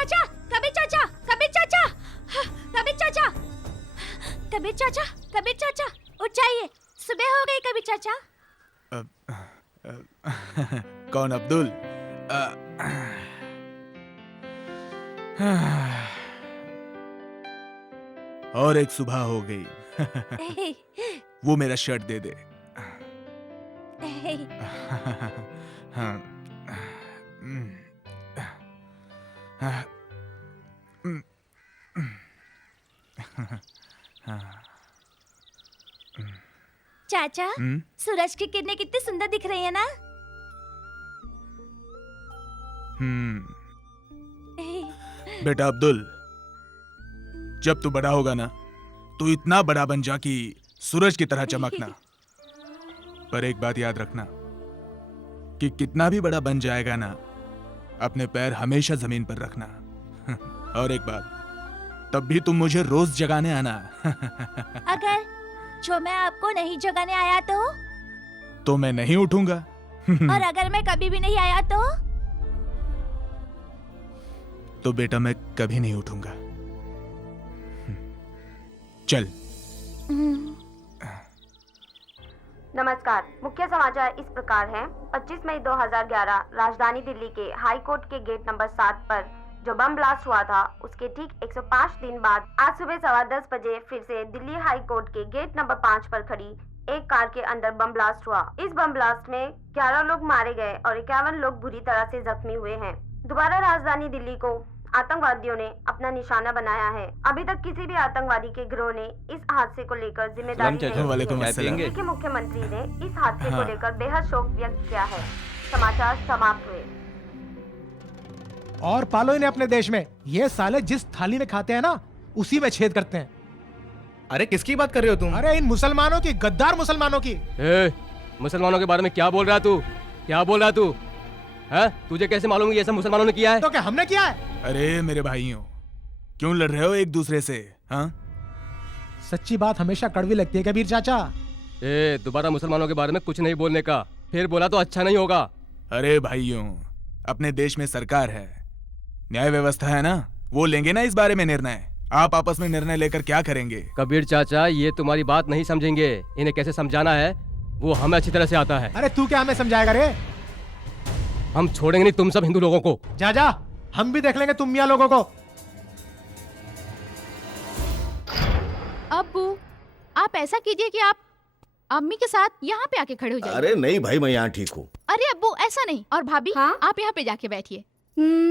चाचा, कबीर चाचा, कबीर चाचा, कबीर चाचा, कबीर चाचा, कबीर चाचा, उठ जाइए, सुबह हो गई कबीर चाचा। कौन अब्दुल? और एक सुबह हो गई। वो मेरा शर्ट दे दे। चाचा, सूरज की किरणें कितनी सुंदर दिख रही है ना? बेटा अब्दुल, जब तू बड़ा होगा ना, तू इतना बड़ा बन जा कि सूरज की तरह चमकना। पर एक बात याद रखना कि कितना भी बड़ा बन जाएगा ना, अपने पैर हमेशा जमीन पर रखना। और एक बात, तब भी तुम मुझे रोज जगाने आना। अगर जो मैं आपको नहीं जगाने आया तो मैं नहीं उठूंगा। और अगर मैं कभी भी नहीं आया तो बेटा मैं कभी नहीं उठूंगा। चल। नमस्कार, मुख्य समाचार इस प्रकार हैं। 25 मई 2011 राजधानी दिल्ली के हाई कोर्ट के गेट नंबर 7 पर जो बम ब्लास्ट हुआ था, उसके ठीक 105 दिन बाद आज सुबह 10:15 बजे फिर से दिल्ली हाई कोर्ट के गेट नंबर 5 पर खड़ी एक कार के अंदर बम ब्लास्ट हुआ। इस बम ब्लास्ट में 11 लोग मारे गए और 51 लोग बुरी तरह से जख्मी हुए हैं। दोबारा राजधानी दिल्ली को आतंकवादियों ने अपना निशाना बनाया है। अभी तक किसी भी आतंकवादी के गिरोह ने इस हादसे को लेकर जिम्मेदारी दिल्ली के मुख्यमंत्री ने इस हादसे को लेकर बेहद शोक व्यक्त किया है। समाचार समाप्त हुए। और पालो इन्हें अपने देश में। ये साले जिस थाली में खाते हैं ना, उसी में छेद करते हैं। अरे किसकी बात कर रहे हो तुम? अरे इन मुसलमानों की, गद्दार मुसलमानों की। मुसलमानों के बारे में क्या बोल रहा तू? क्या बोल रहा तू? है? तुझे कैसे मालूम ये सब मुसलमानों ने किया है? तो क्या हमने किया है? अरे मेरे भाइयों, क्यों लड़ रहे हो एक दूसरे से? हाँ? सच्ची बात हमेशा कड़वी लगती है कबीर चाचा। दोबारा मुसलमानों के बारे में कुछ नहीं बोलने का। फिर बोला तो अच्छा नहीं होगा। अरे भाइयों, अपने देश में सरकार है, न्याय व्यवस्था है ना, वो लेंगे ना इस बारे में निर्णय। आप आपस में निर्णय लेकर क्या करेंगे? कबीर चाचा, ये तुम्हारी बात नहीं समझेंगे। इन्हें कैसे समझाना है वो हमें अच्छी तरह से आता है। अरे तू क्या हमें समझाएगा रे? हम छोड़ेंगे नहीं तुम सब हिंदू लोगों को। जा जा, हम भी देख लेंगे तुम मियां लोगों को। अब्बू, आप ऐसा कीजिए कि आप अम्मी के साथ यहाँ पे आके खड़े हो जाइए। अरे नहीं भाई, मैं यहाँ ठीक हूँ। अरे अब्बू ऐसा नहीं। और भाभी, हाँ? आप यहाँ पे जाके बैठिए।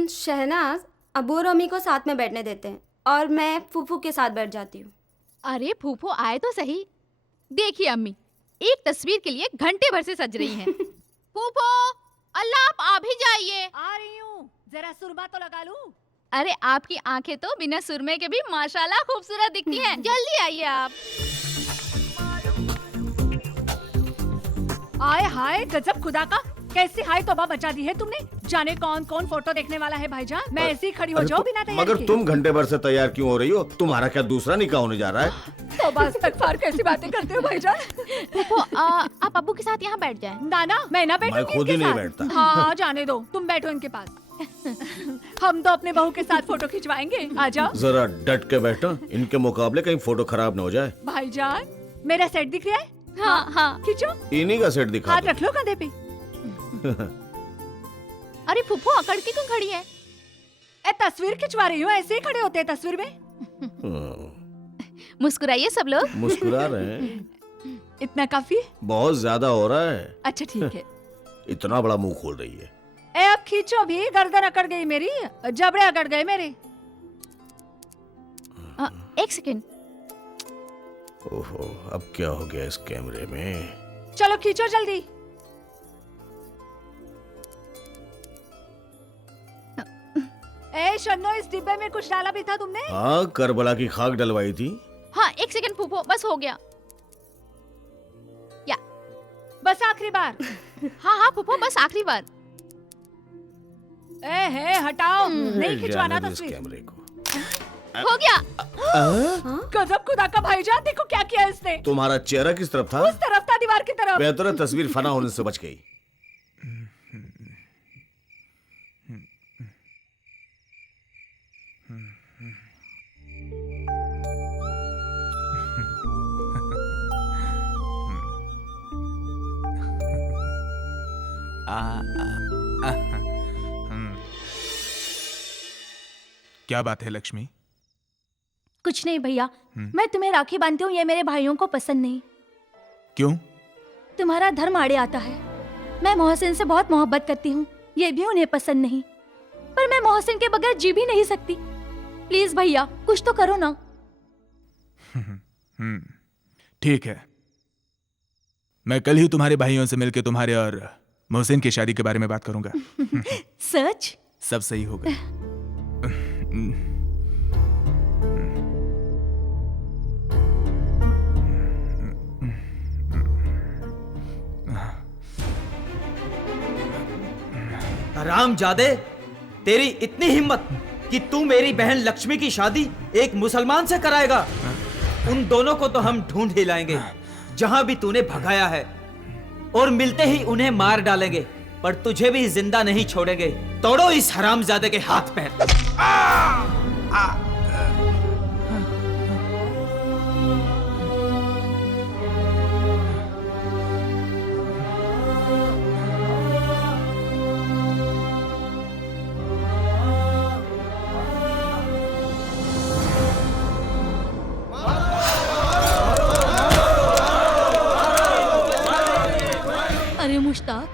शहनाज, अबू और अम्मी को साथ में बैठने देते हैं और मैं फूफू के साथ बैठ जाती हूँ। अरे फूफू आए तो सही। देखिए अम्मी, एक तस्वीर के लिए घंटे भर से सज रही हैं। फूफू, अल्लाह आप आ भी जाइए। आ रही हूँ, जरा सुरमा तो लगा लूं। अरे आपकी आंखें तो बिना सुरमे के भी माशाल्लाह खूबसूरत दिखती हैं। जल्दी आइए आप। आए हाय, गजब खुदा का, कैसी हाय तौबा मचा दी है तुमने। जाने कौन कौन फोटो देखने वाला है भाईजान। मैं ऐसी खड़ी हो जाऊं बिना तैयारी मगर तुम घंटे भर से तैयार क्यों हो रही हो? तुम्हारा क्या दूसरा निकाह होने जा रहा है? तौबा इस्तगफार, कैसी बातें करते हो भाईजान। फूफू, आप अब्बू के साथ यहाँ बैठ जाएं। नाना, मैं ना बैठूंगी मैं खुद ही इनके नहीं साथ। बैठता। हाँ जाने दो, तुम बैठो इनके पास। हम तो अपने बहू के साथ फोटो खिंचवाएंगे। आ जाओ। जरा डट के बैठो, इनके मुकाबले कहीं फोटो खराब न हो जाए। भाईजान, मेरा सेट दिख रहा है? हाँ हाँ। खींचो। इन्हीं का सेट दिखा हाथ दो। रख लो कंधे पे। अरे फूफू, अकड़ के क्यों खड़ी है? तस्वीर खिंचवा रही हो, ऐसे ही खड़े होते हैं तस्वीर में। मुस्कुराइए सब लोग। मुस्कुरा रहे हैं। इतना काफी है? बहुत ज्यादा हो रहा है। अच्छा ठीक है। इतना बड़ा मुंह खोल रही है। अब खींचो भी, गर्दन अकड़ गई मेरी, जबड़े अकड़ गए मेरे। एक सेकंड। ओहो, अब क्या हो गया इस कैमरे में? चलो खींचो जल्दी। शन्नो, इस डिब्बे में कुछ डाला भी था तुमने? हाँ, करबला की खाक डलवाई थी। हाँ एक सेकंड फूफू, बस हो गया। या बस आखिरी बार। हाँ हाँ फूफू, बस आखिरी बार। हटाओ, नहीं खिंचवाना तस्वीर। कैमरे को हो गया। गजब खुदा का भाईजान, देखो क्या किया इसने। तुम्हारा चेहरा किस तरफ था? उस तरफ था, दीवार की तरफ। बेहतर है तस्वीर फना होने से बच गई। क्या बात है लक्ष्मी? कुछ नहीं भैया, मैं तुम्हें राखी बांधती हूँ, ये मेरे भाइयों को पसंद नहीं। क्यों? तुम्हारा धर्म आड़े आता है। मैं मोहसिन से बहुत मोहब्बत करती हूँ, ये भी उन्हें पसंद नहीं। पर मैं मोहसिन के बगैर जी भी नहीं सकती। प्लीज भैया, कुछ तो करो ना। ठीक है, मैं कल ही तुम्हारे भाइयों से मिलकर तुम्हारे और मोहसिन की शादी के बारे में बात करूंगा। सच? सब सही होगा। हरामजादे, तेरी इतनी हिम्मत कि तू मेरी बहन लक्ष्मी की शादी एक मुसलमान से कराएगा? उन दोनों को तो हम ढूंढ ही लाएंगे जहां भी तूने भगाया है, और मिलते ही उन्हें मार डालेंगे, पर तुझे भी जिंदा नहीं छोड़ेंगे। तोड़ो इस हरामजादे के हाथ पैर। अरे मुश्ताक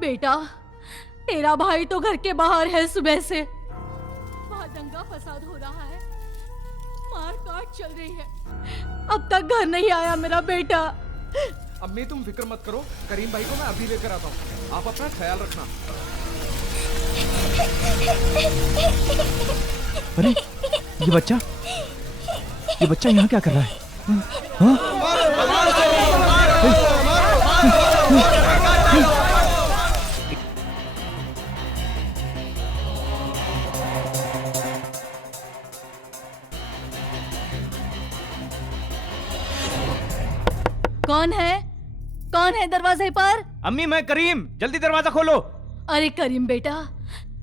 बेटा, तेरा भाई तो घर के बाहर है सुबह से। वहाँ दंगा फसाद हो रहा है, मार काट चल रही है, अब तक घर नहीं आया मेरा बेटा। अम्मी तुम फिक्र मत करो, करीम भाई को मैं अभी लेकर आता हूँ, आप अपना ख्याल रखना। अरे ये बच्चा यहाँ क्या कर रहा है? कौन है? कौन है दरवाजे पर? अम्मी मैं करीम, जल्दी दरवाजा खोलो। अरे करीम बेटा,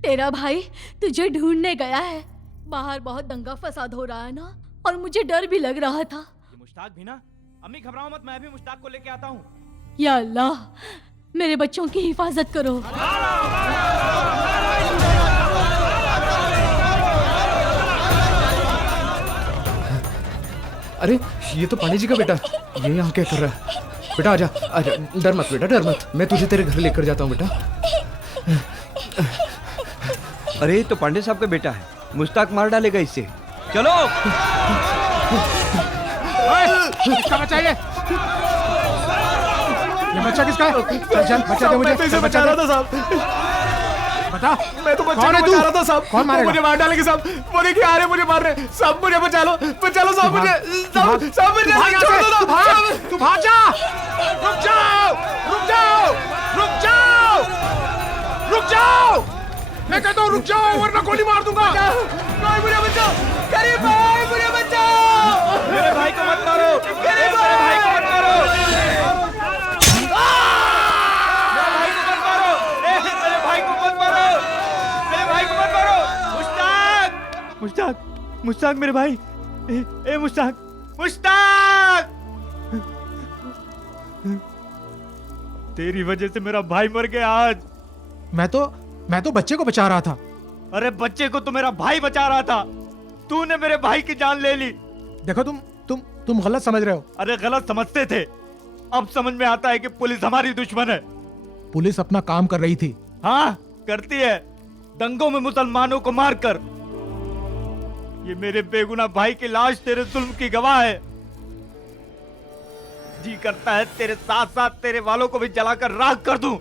तेरा भाई तुझे ढूंढने गया है। बाहर बहुत दंगा फसाद हो रहा है ना, और मुझे डर भी लग रहा था। ये मुश्ताक भी ना? अम्मी घबराओ मत, मैं भी मुश्ताक को लेके आता हूँ। या अल्लाह, मेरे बच्चों की हिफाजत करो। अरे ये तो पांडे जी का बेटा, ये यहाँ क्या कर रहा है? बेटा आजा आजा, डर मत बेटा, डर मत, मैं तुझे तेरे घर लेकर जाता हूँ बेटा। अरे ये तो पांडे साहब का बेटा है, मुश्ताक मार डालेगा इससे। चलो। किसका बच्चा ये बच्चा किसका है? चल बच्चा दे मुझे। मैं तो इसे बचा रहा था साहब। बता, मैं तो बच्चे कौन है को तू? बचा रहा था साहब। कौन मारेगा? मुझे मार डालेंगे साहब, वो देखिए आ रहे मुझे मार रहे साहब, मुझे बचा लो साहब, मुझे साहब मुझे छोड़ दो साहब। तू भाग जा। रुक जाओ, रुक जाओ, रुक जाओ, रुक जाओ, मैं कहता हूँ रुक जाओ वरना गोली मार दूंगा। भाई मुझे बचाओ, करीम भाई मुझे बचाओ, मेरे भाई को मत मारो, करीम भाई को मत मारो, मुश्ताक, मुश्ताक मेरे भाई, ए मुश्ताक, मुश्ताक, तेरी वजह से मेरा भाई मर गया आज। मैं तो बच्चे को बचा रहा था। अरे बच्चे को तो मेरा भाई बचा रहा था, तूने मेरे भाई की जान ले ली। देखो तुम गलत समझ रहे हो। अरे गलत समझते थे, अब समझ में आता है कि पुलिस हमारी दुश्मन है। पुलिस अपना काम कर रही थी। हाँ करती है, दंगों में मुसलमानों को मारकर। ये मेरे बेगुनाह भाई की लाश तेरे जुल्म की गवाह है। जी करता है तेरे साथ साथ तेरे वालों को भी जलाकर राख कर दूं।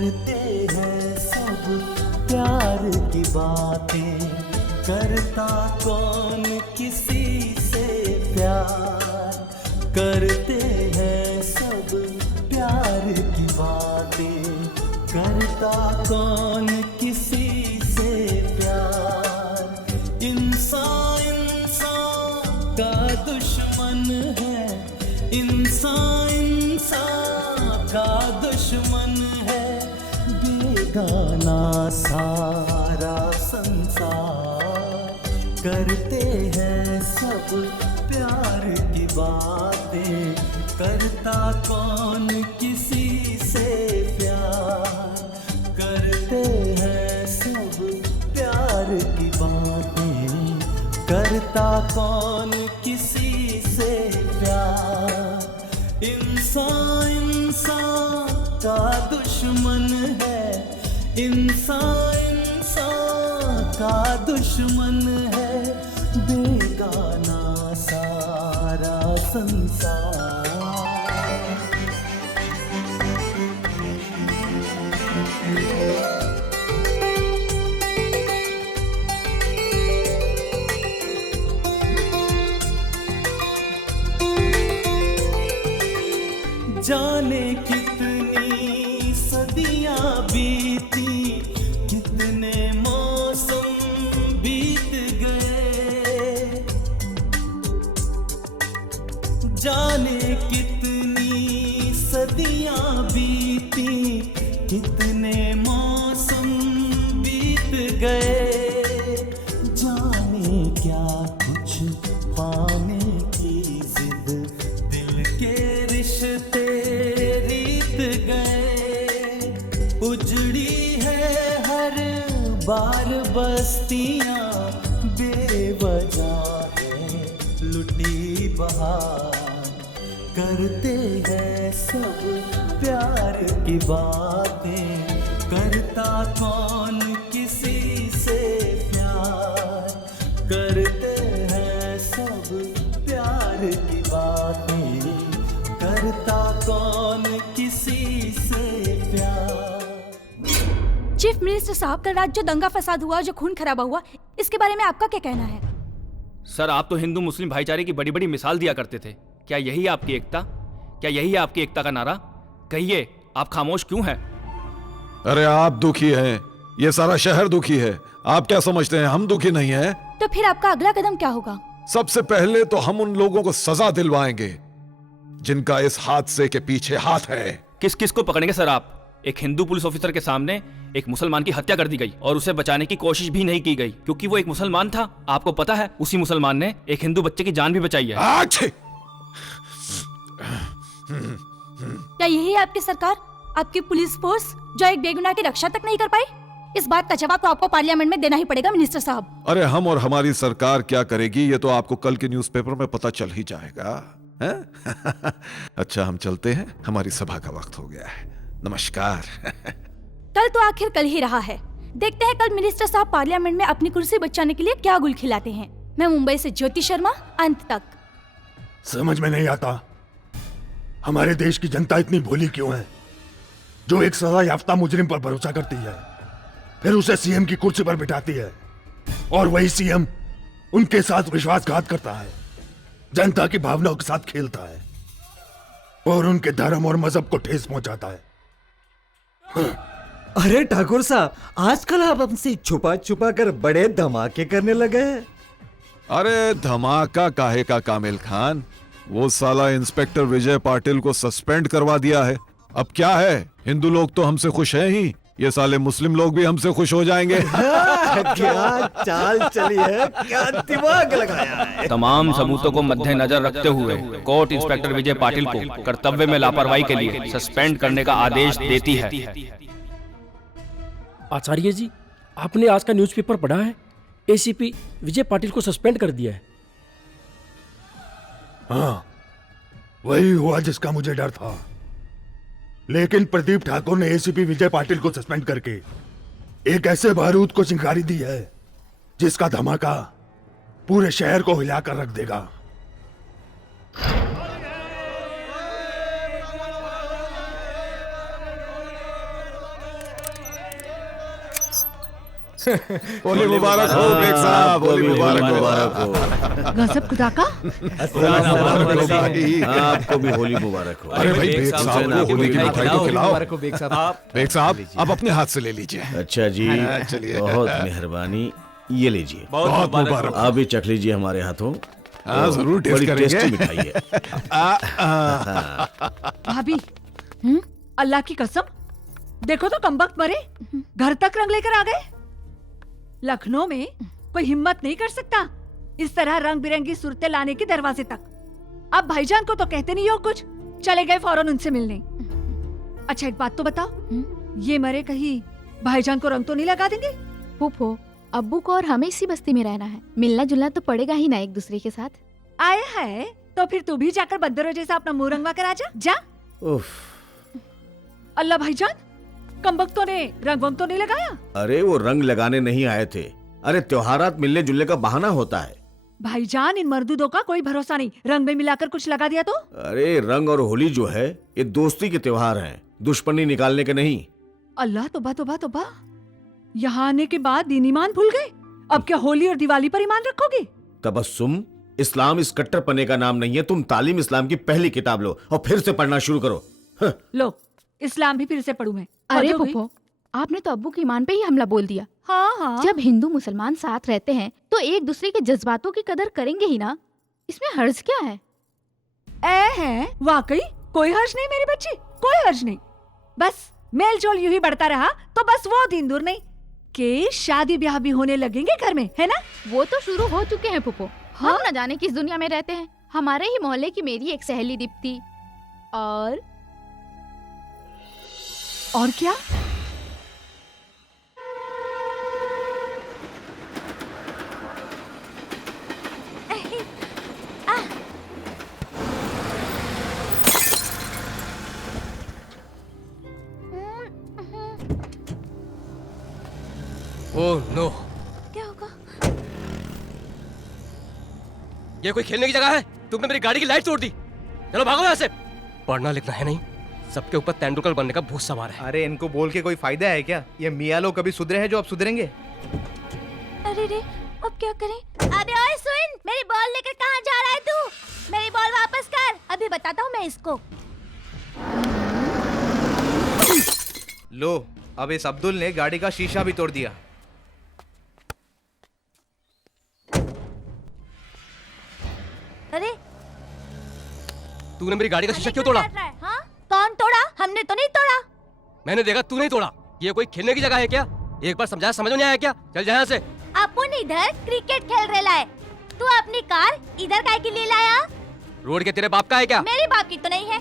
करते हैं सब प्यार की बातें, करता कौन किसी से प्यार, करते हैं सब प्यार की बातें, करता कौन किसी से प्यार। इंसान इंसान का दुश्मन है, इंसान इंसान का दुश्मन है, बेगाना सारा संसार। करते हैं सब प्यार की बातें, करता कौन किसी से प्यार, करते हैं सब प्यार की बातें, करता कौन किसी से प्यार। इंसान इंसान का दुश्मन है, इंसान इंसान का दुश्मन है, बेगाना सारा संसार। जाने कितनी सदियां बीती, कितने मौसम बीत गए, जाने कितनी सदियां बीती, कितने मौसम बीत गए, जाने क्या कुछ पाने की जिद, दिल के रिश्ते रीत गए, उजड़ी है हर बार बस्तियां, बेवजह है लुटी बहार। करते हैं सब प्यार की बातें, करता कौन किसी से प्यार, करते हैं सब प्यार की बातें, करता कौन किसी से प्यार। चीफ मिनिस्टर साहब, कल रात जो दंगा फसाद हुआ, जो खून खराबा हुआ, इसके बारे में आपका क्या कहना है? सर, आप तो हिंदू मुस्लिम भाईचारे की बड़ी बड़ी मिसाल दिया करते थे। क्या यही आपकी एकता? क्या यही है आपकी एकता का नारा? कहिए, आप खामोश क्यों हैं? अरे आप दुखी हैं, ये सारा शहर दुखी है। आप क्या समझते हैं हम दुखी नहीं हैं? तो फिर आपका अगला कदम क्या होगा? सबसे पहले तो हम उन लोगों को सजा दिलवाएंगे जिनका इस हादसे के पीछे हाथ है। किस किस को पकड़ेंगे सर आप? एक हिंदू पुलिस ऑफिसर के सामने एक मुसलमान की हत्या कर दी गई और उसे बचाने की कोशिश भी नहीं की गई क्योंकि वो एक मुसलमान था। आपको पता है, उसी मुसलमान ने एक हिंदू बच्चे की जान भी बचाई है। क्या यही है आपकी सरकार, आपकी पुलिस फोर्स, जो एक बेगुनाह की रक्षा तक नहीं कर पाई? इस बात का जवाब तो आपको पार्लियामेंट में देना ही पड़ेगा मिनिस्टर साहब। अरे हम और हमारी सरकार क्या करेगी ये तो आपको कल के न्यूज़पेपर में पता चल ही जाएगा, हैं? अच्छा, हम चलते हैं, हमारी सभा का वक्त हो गया है। नमस्कार। कल तो आखिर कल ही रहा है, देखते हैं कल मिनिस्टर साहब पार्लियामेंट में अपनी कुर्सी बचाने के लिए क्या गुल खिलाते हैं। मैं मुंबई से ज्योति शर्मा, अंत तक। समझ में नहीं आता हमारे देश की जनता इतनी भोली क्यों है, जो एक सजा याफ्ता मुजरिम पर भरोसा करती है, फिर उसे सीएम की कुर्सी पर बिठाती है और वही सीएम उनके साथ विश्वासघात करता है, जनता की भावनाओं के साथ खेलता है और उनके धर्म और मजहब को ठेस पहुंचाता है। अरे ठाकुर साहब, आजकल आप हमसे छुपा छुपा कर बड़े धमाके करने लगे हैं। अरे धमाका काहे का कामिल खान, वो साला इंस्पेक्टर विजय पाटिल को सस्पेंड करवा दिया है। अब क्या है, हिंदू लोग तो हमसे खुश हैं ही, ये साले मुस्लिम लोग भी हमसे खुश हो जाएंगे। क्या चाल चली है, क्या दिमाग लगाया है। तमाम सबूतों को मद्देनजर रखते हुए कोर्ट इंस्पेक्टर विजय पाटिल को कर्तव्य में लापरवाही के लिए सस्पेंड करने का आदेश देती है। आचार्य जी, आपने आज का न्यूज़पेपर पढ़ा है? एसीपी विजय पाटिल को सस्पेंड कर दिया है। हाँ, वही हुआ जिसका मुझे डर था। लेकिन प्रदीप ठाकुर ने एसीपी विजय पाटिल को सस्पेंड करके एक ऐसे बारूद को चिंगारी दी है जिसका धमाका पूरे शहर को हिलाकर रख देगा। होली मुबारक हो बेग साहब, होली मुबारक हो। गजब खुदा का। आपको भी होली मुबारक हो। अरे भाई बेग साहब को होली की मिठाई तो खिलाओ। बेग साहब आप अपने हाथ से ले लीजिए। अच्छा जी, चलिए। बहुत मेहरबानी, ये लीजिए। बहुत मुबारक। आप भी चख लीजिए हमारे हाथों। हाँ जरूर टेस्ट बड़ी करेंगे। टेस्टी मिठाई है। भाभी अल्लाह की कसम, देखो तो कमबख्त मरे घर तक रंग लेकर आ गए। लखनऊ में कोई हिम्मत नहीं कर सकता इस तरह रंग बिरंगी सूरतें लाने की दरवाजे तक। अब भाईजान को तो कहते नहीं हो कुछ, चले गए फौरन उनसे मिलने। अच्छा एक बात तो बताओ, ये मरे कहीं भाईजान को रंग तो नहीं लगा देंगे? फूफो, अब्बू को और हमें इसी बस्ती में रहना है, मिलना जुलना तो पड़ेगा ही ना एक दूसरे के साथ। आए है तो फिर तू भी जाकर बंदरों जैसा अपना मुंह रंगवा कर आजा जा। उफ, अल्लाह भाईजान, कमबख्तों ने रंग वंग तो नहीं लगाया? अरे वो रंग लगाने नहीं आए थे। अरे त्योहारात मिलने जुलने का बहाना होता है। भाईजान इन मर्दूदों का कोई भरोसा नहीं, रंग में मिलाकर कुछ लगा दिया तो? अरे रंग और होली जो है ये दोस्ती के त्योहार हैं, दुश्मनी निकालने के नहीं। अल्लाह तौबा तौबा तौबा, यहाँ आने के बाद दीन ईमान भूल गए। अब क्या होली और दिवाली पर ईमान रखोगे? तबस्सुम, इस्लाम इस कट्टरपने का नाम नहीं है। तुम तालीम इस्लाम की पहली किताब लो और फिर से पढ़ना शुरू करो। लो इस्लाम भी फिर से पढ़ूं मैं। अरे हद हो गई। फूफो, आपने तो अब्बू के ईमान पे ही हमला बोल दिया। हाँ हाँ, जब हिंदू मुसलमान साथ रहते हैं तो एक दूसरे के जज्बातों की कदर करेंगे ही ना, इसमें हर्ज क्या है? है वाकई कोई हर्ज नहीं मेरी बच्ची, कोई हर्ज नहीं। बस मेल जोल यूं ही बढ़ता रहा तो बस वो दिन दूर नहीं कि शादी ब्याह भी होने लगेंगे घर में, है ना? वो तो शुरू हो चुके हैं फूफो। हम न जाने किस दुनिया में रहते हैं। हमारे ही मोहल्ले की मेरी एक सहेली दीप्ति और क्या? ओह नो, क्या होगा? ये कोई खेलने की जगह है? तुमने मेरी गाड़ी की लाइट तोड़ दी। चलो भागो यहाँ से। पढ़ना लिखना है नहीं, सबके ऊपर तेंदुलकर बनने का भूत सवार है। अरे इनको बोल के कोई फायदा है क्या? ये मियाँ लोग कभी सुधरे हैं जो अब सुधरेंगे? अरे रे, अब क्या करें? अबे ओए सुन, मेरी बॉल लेकर कहाँ जा रहा है तू? मेरी बॉल वापस कर, अभी बताता हूँ मैं इसको। लो, अब इस अब्दुल ने गाड़ी का शीशा भी तोड़ दिया। अरे तूने मेरी गाड़ी का शीशा क्यों तोड़ा? हाँ? कौन तोड़ा? हमने तो नहीं तोड़ा। मैंने देखा, तू नहीं तोड़ा। ये कोई खेलने की जगह है क्या? एक बार समझाया समझ में नहीं आया क्या? चल जा यहाँ से। अपन इधर क्रिकेट खेल रहे लाए, तू अपनी कार इधर काहे के लिए लाया? रोड के तेरे बाप का है क्या? मेरे बाप की तो नहीं है,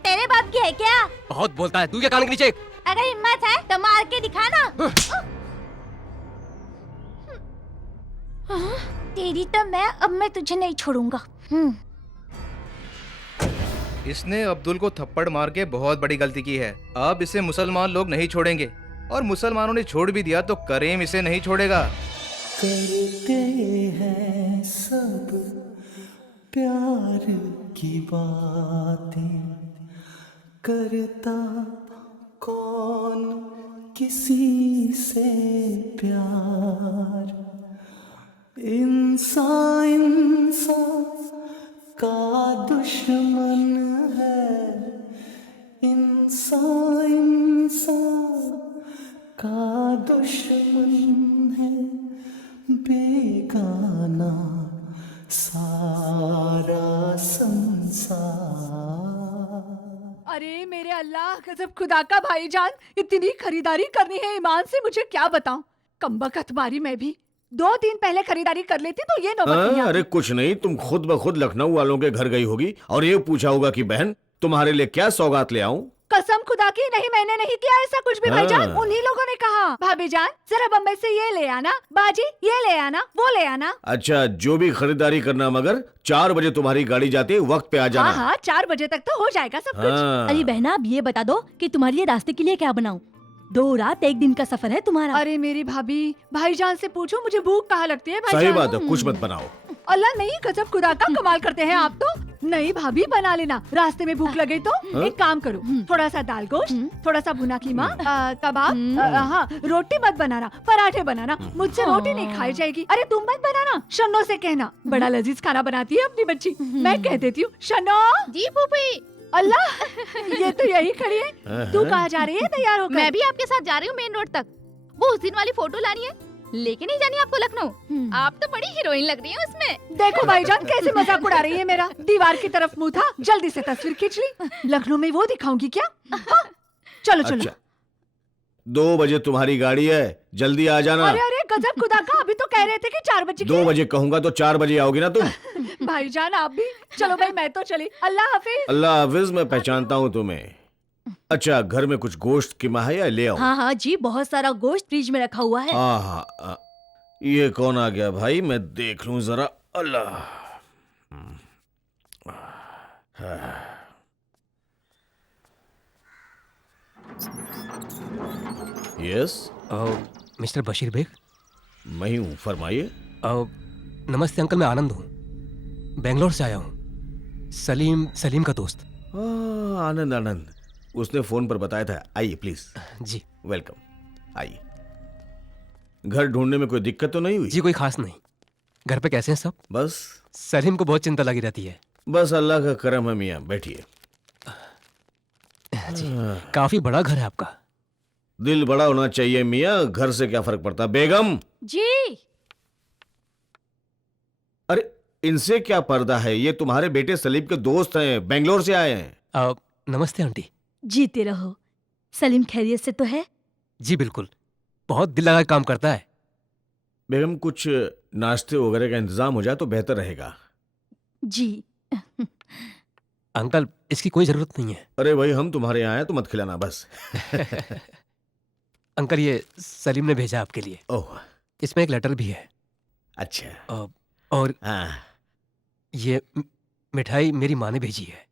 तेरे बाप की है क्या? बहुत बोलता है तू, क्या कान के नीचे? अगर हिम्मत है तो मार के दिखाना। तेरी तो मैं तुझे नहीं छोड़ूंगा। इसने अब्दुल को थप्पड़ मार के बहुत बड़ी गलती की है। अब इसे मुसलमान लोग नहीं छोड़ेंगे, और मुसलमानों ने छोड़ भी दिया तो करीम इसे नहीं छोड़ेगा। करते हैं सब प्यार की बातें, करता कौन किसी से प्यार। इंसान का दुश्मन है, इंसान का दुश्मन है, बेगाना सारा संसार। अरे मेरे अल्लाह, गजब खुदा का भाईजान, इतनी खरीदारी करनी है ईमान से, मुझे क्या बताऊं। कमबख्त मारी मैं भी 2 दिन पहले खरीदारी कर लेती तो ये नौबत नहीं आती। अरे कुछ नहीं, तुम खुद ब खुद लखनऊ वालों के घर गई होगी और ये पूछा होगा कि बहन तुम्हारे लिए क्या सौगात ले आऊं। कसम खुदा की, नहीं मैंने नहीं किया ऐसा कुछ भी भाईजान। हाँ। उन्हीं लोगों ने कहा, भाभी जान जरा बम्बई से ये ले आना, बाजी ये ले आना, वो ले आना। अच्छा, जो भी खरीदारी करना, मगर 4 बजे तुम्हारी गाड़ी जाती है, वक्त पे आ जाना। हाँ 4 बजे तक तो हो जाएगा सब कुछ। हाँ। अरे बहना, अब ये बता दो कि तुम्हारे लिए रास्ते के लिए क्या बनाऊं? 2 रात 1 दिन का सफर है तुम्हारा। अरे मेरी भाभी, भाईजान से पूछो मुझे भूख कहाँ लगती है भाईजान। सही बात है, कुछ मत बनाओ। अल्लाह नहीं, गजब खुदा का कमाल करते हैं आप तो। नहीं भाभी बना लेना, रास्ते में भूख लगे तो। हाँ? एक काम करो, थोड़ा सा दाल गोश्त, थोड़ा सा भुना कीमा, कबाब, हाँ रोटी मत बनाना, पराठे बनाना, मुझसे रोटी नहीं खाई जाएगी। अरे तुम मत बनाना, शन्नो से कहना, बड़ा लजीज खाना बनाती है अपनी बच्ची। मैं कह देती हूँ, शन्नो। जी फूफी। अल्लाह, ये तो यही खड़ी है। तू कहाँ जा रही है तैयार होकर? मैं भी आपके साथ जा रही हूँ मेन रोड तक। वो उस दिन वाली फोटो लानी है, लेके नहीं जानी आपको लखनऊ। आप तो बड़ी हीरोइन लग रही हैं उसमें। देखो भाईजान कैसे मजाक उड़ा रही है मेरा। दीवार की तरफ मुंह था, जल्दी से तस्वीर खींच ली। लखनऊ में वो दिखाऊंगी क्या? हाँ? चलो चलो। अच्छा, 2 बजे तुम्हारी गाड़ी है, जल्दी आ जाना। अरे अरे गजब खुदा का, अभी तो कह रहे थे कि 4 बजे 2 बजे कहूंगा तो 4 बजे आओगी ना तुम। भाईजान आप भी चलो। भाई मैं तो चली, अल्लाह हाफिज। अल्लाह हाफिज, मैं पहचानता हूँ तुम्हें। अच्छा, घर में कुछ गोश्त कीमा है या ले आओ? हाँ हाँ जी, बहुत सारा गोश्त फ्रिज में रखा हुआ है। हाँ, ये कौन आ गया भाई, मैं देख लूं जरा। अल्लाह। Yes, mister Bashir Beg. मैं ही हूँ, फरमाइए। नमस्ते अंकल, मैं आनंद हूँ, बेंगलोर से आया हूँ। सलीम का दोस्त। आनंद आनंद, उसने फोन पर बताया था। आइए प्लीज। जी वेलकम, आइए। घर ढूंढने में कोई दिक्कत तो नहीं हुई? जी कोई खास नहीं। घर पे कैसे हैं सब? बस सलीम को बहुत चिंता लगी रहती है। बस अल्लाह का करम है मियाँ, बैठिए। जी, काफी बड़ा घर है आपका। दिल बड़ा होना चाहिए मियाँ, घर से क्या फर्क पड़ता। बेगम जी। अरे इनसे क्या पर्दा है, ये तुम्हारे बेटे सलीम के दोस्त हैं, बेंगलोर से आए हैं। नमस्ते आंटी। जीते रहो। सलीम खैरियत से तो है? जी बिल्कुल, बहुत दिल लगा काम करता है। बेगम कुछ नाश्ते वगैरह का इंतजाम हो जाए तो बेहतर रहेगा। जी। अंकल इसकी कोई जरूरत नहीं है। अरे भाई, हम तुम्हारे यहाँ आए तो मत खिलाना बस। अंकल ये सलीम ने भेजा आपके लिए। ओह, इसमें एक लेटर भी है। अच्छा। और ये मिठाई मेरी माँ ने भेजी है।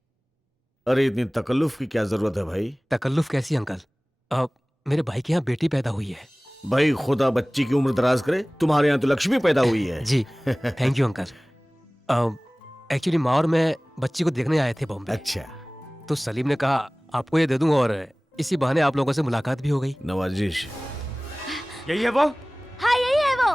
अरे इतनी तकल्लुफ की क्या जरूरत है भाई? तकल्लुफ कैसी अंकल? मेरे भाई के यहाँ बेटी पैदा हुई है। भाई खुदा बच्ची की उम्र दराज करे, तुम्हारे यहाँ तो लक्ष्मी पैदा हुई है। जी थैंक यू अंकल। एक्चुअली माँ और मैं बच्ची को देखने आए थे बॉम्बे। अच्छा। तो सलीम ने कहा आपको ये दे दूं और इसी बहाने आप लोगों से मुलाकात भी हो गई। नवाजिश। यही है वो? हाँ यही है वो।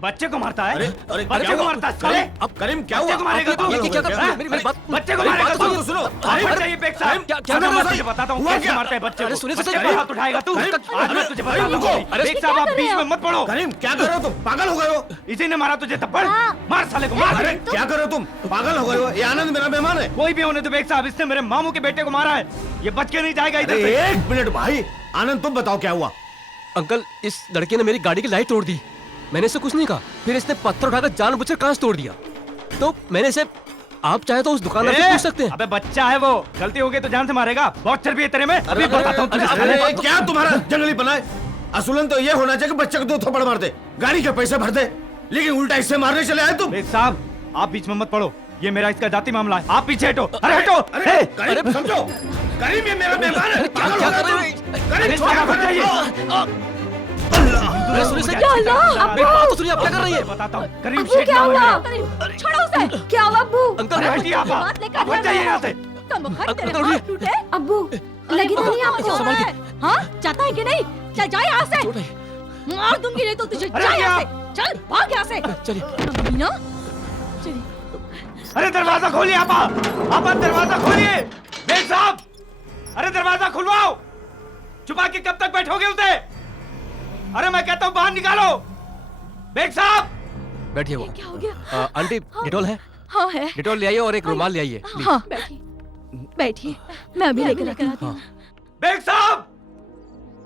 बच्चे को मारता है? अरे बच्चे को मारता है साले? अब करीम क्या हुआ? बच्चे को मारेगा तू? ये क्या कर रहा है? मेरी बात, बच्चे को मारेगा तू? सुनो। अरे चाहिए बेग साहब, क्या मैं तुझे बताता हूँ कैसे मारता है बच्चे को। सुनिए, बच्चे पे हाथ उठाएगा तू? आज मैं तुझे बताता हूँ। बेग साहब आप बीच में मत पड़ो। करीम क्या कर रहे हो तुम? पागल हो गए हो? इसी ने मारा तुझे थप्पड़। मार साले को, मार। अरे क्या कर रहे हो तुम? पागल हो गए हो? ये आनंद मेरा मेहमान है। कोई भी होने दो बेग साहब, इसने मेरे मामू के बेटे को मारा है, ये बच के नहीं जाएगा इधर से। एक मिनट भाई, आनंद तुम बताओ क्या हुआ? अंकल इस लड़के ने मेरी गाड़ी की लाइट तोड़ दी। मैंने इसे कुछ नहीं कहा, फिर इसने पत्थर उठाकर जानबूझकर कांच तोड़ दिया। तो मैंने इसे, आप चाहे तो उस दुकानदार से पूछ सकते हैं। अबे बच्चा है वो, गलती हो गई तो जान से मारेगा। बहुत चर्बी है तेरे में। अभी बताता हूँ तुझे। अरे क्या तुम्हारा जंगली पना है? असुलन तो ये होना चाहिए कि बच्चे को 2 थप्पड़ मार दे, गाड़ी के पैसे भर दे, लेकिन उल्टा इससे मारने चले आए तुम। बेग साहब आप बीच में मत पड़ो, ये मेरा इसका जाति मामला है। आप पीछे हटो। अरे हटो। करीम समझो, करीम ये मेरा मेहमान है। पागल हो गए तुम? करीम छोड़ो मुझे। आप क्या कर रही है? बताता हूँ। करीम अब्बू शेख क्या नाम है हुआ? मेरा। छोड़ो उसे। क्या हुआ अब्बू? अंकल हटिए आप। बात लेकर आप हट जाइए यहाँ से। अब्बू लगी तो नहीं आपको? हाँ जाता है कि नहीं? चल जा यहाँ से, मार दूंगी नहीं तो तुझे। जा यहाँ से, चल भाग यहाँ से। चलिए मीना, अरे दरवाजा खोलिए आप दरवाजा खोलिए। बेग साहब अरे दरवाजा खुलवाओ। छुपा के कब तक बैठोगे उसे? अरे मैं कहता हूँ बाहर निकालो। बेग साहब बैठिए। वो क्या हो गया? आंटी डिटॉल है? हाँ है। डिटॉल ले आइए और एक रुमाल ले आइए। हाँ बैठिए, मैं अभी लेकर आती हूँ। बेग साहब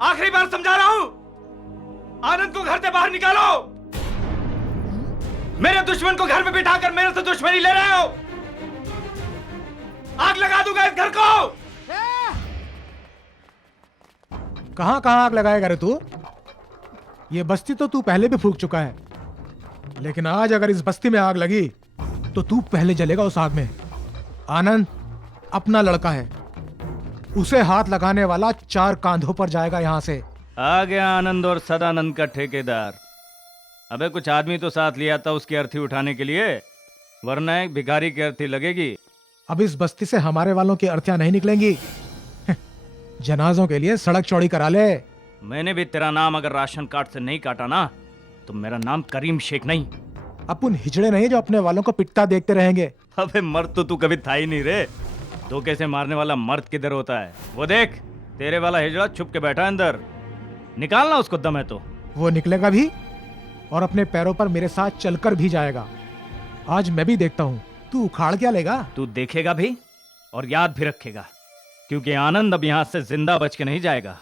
आखिरी बार समझा रहा हूँ, आनंद को घर से बाहर निकालो। मेरे दुश्मन को घर में बिठाकर मेरे से दुश्मनी ले रहे हो। आग लगा दूंगा इस घर को। कहाँ आग लगाएगा रे तू? ये बस्ती तो तू पहले भी फूंक चुका है, लेकिन आज अगर इस बस्ती में आग लगी तो तू पहले जलेगा उस आग में। आनंद अपना लड़का है, उसे हाथ लगाने वाला 4 कांधों पर जाएगा यहां से। आ गया आनंद और सदानंद का ठेकेदार। अबे कुछ आदमी तो साथ लिया था उसकी अर्थी उठाने के लिए। वरना एक भिखारी की अर्थी लगेगी। अब इस बस्ती से हमारे वालों की अर्थियां नहीं निकलेंगी। जनाजों के लिए सड़क चौड़ी करा ले। मैंने भी तेरा नाम अगर राशन कार्ड से नहीं काटा ना तो मेरा नाम करीम शेख नहीं। अपन हिजड़े नहीं जो अपने वालों को पिटता देखते रहेंगे। अबे मर्द तो तू कभी था ही नहीं रे। धोखे से मारने वाला मर्द किधर होता है? वो देख, तेरे वाला हिजड़ा छुप के बैठा है अंदर। निकालना उसको दम है तो। वो निकलेगा भी और अपने पैरों पर मेरे साथ चलकर भी जाएगा। आज मैं भी देखता हूँ तू उखाड़ क्या लेगा। तू देखेगा भी और याद भी रखेगा, क्योंकि आनंद अब यहाँ से जिंदा बच के नहीं जाएगा।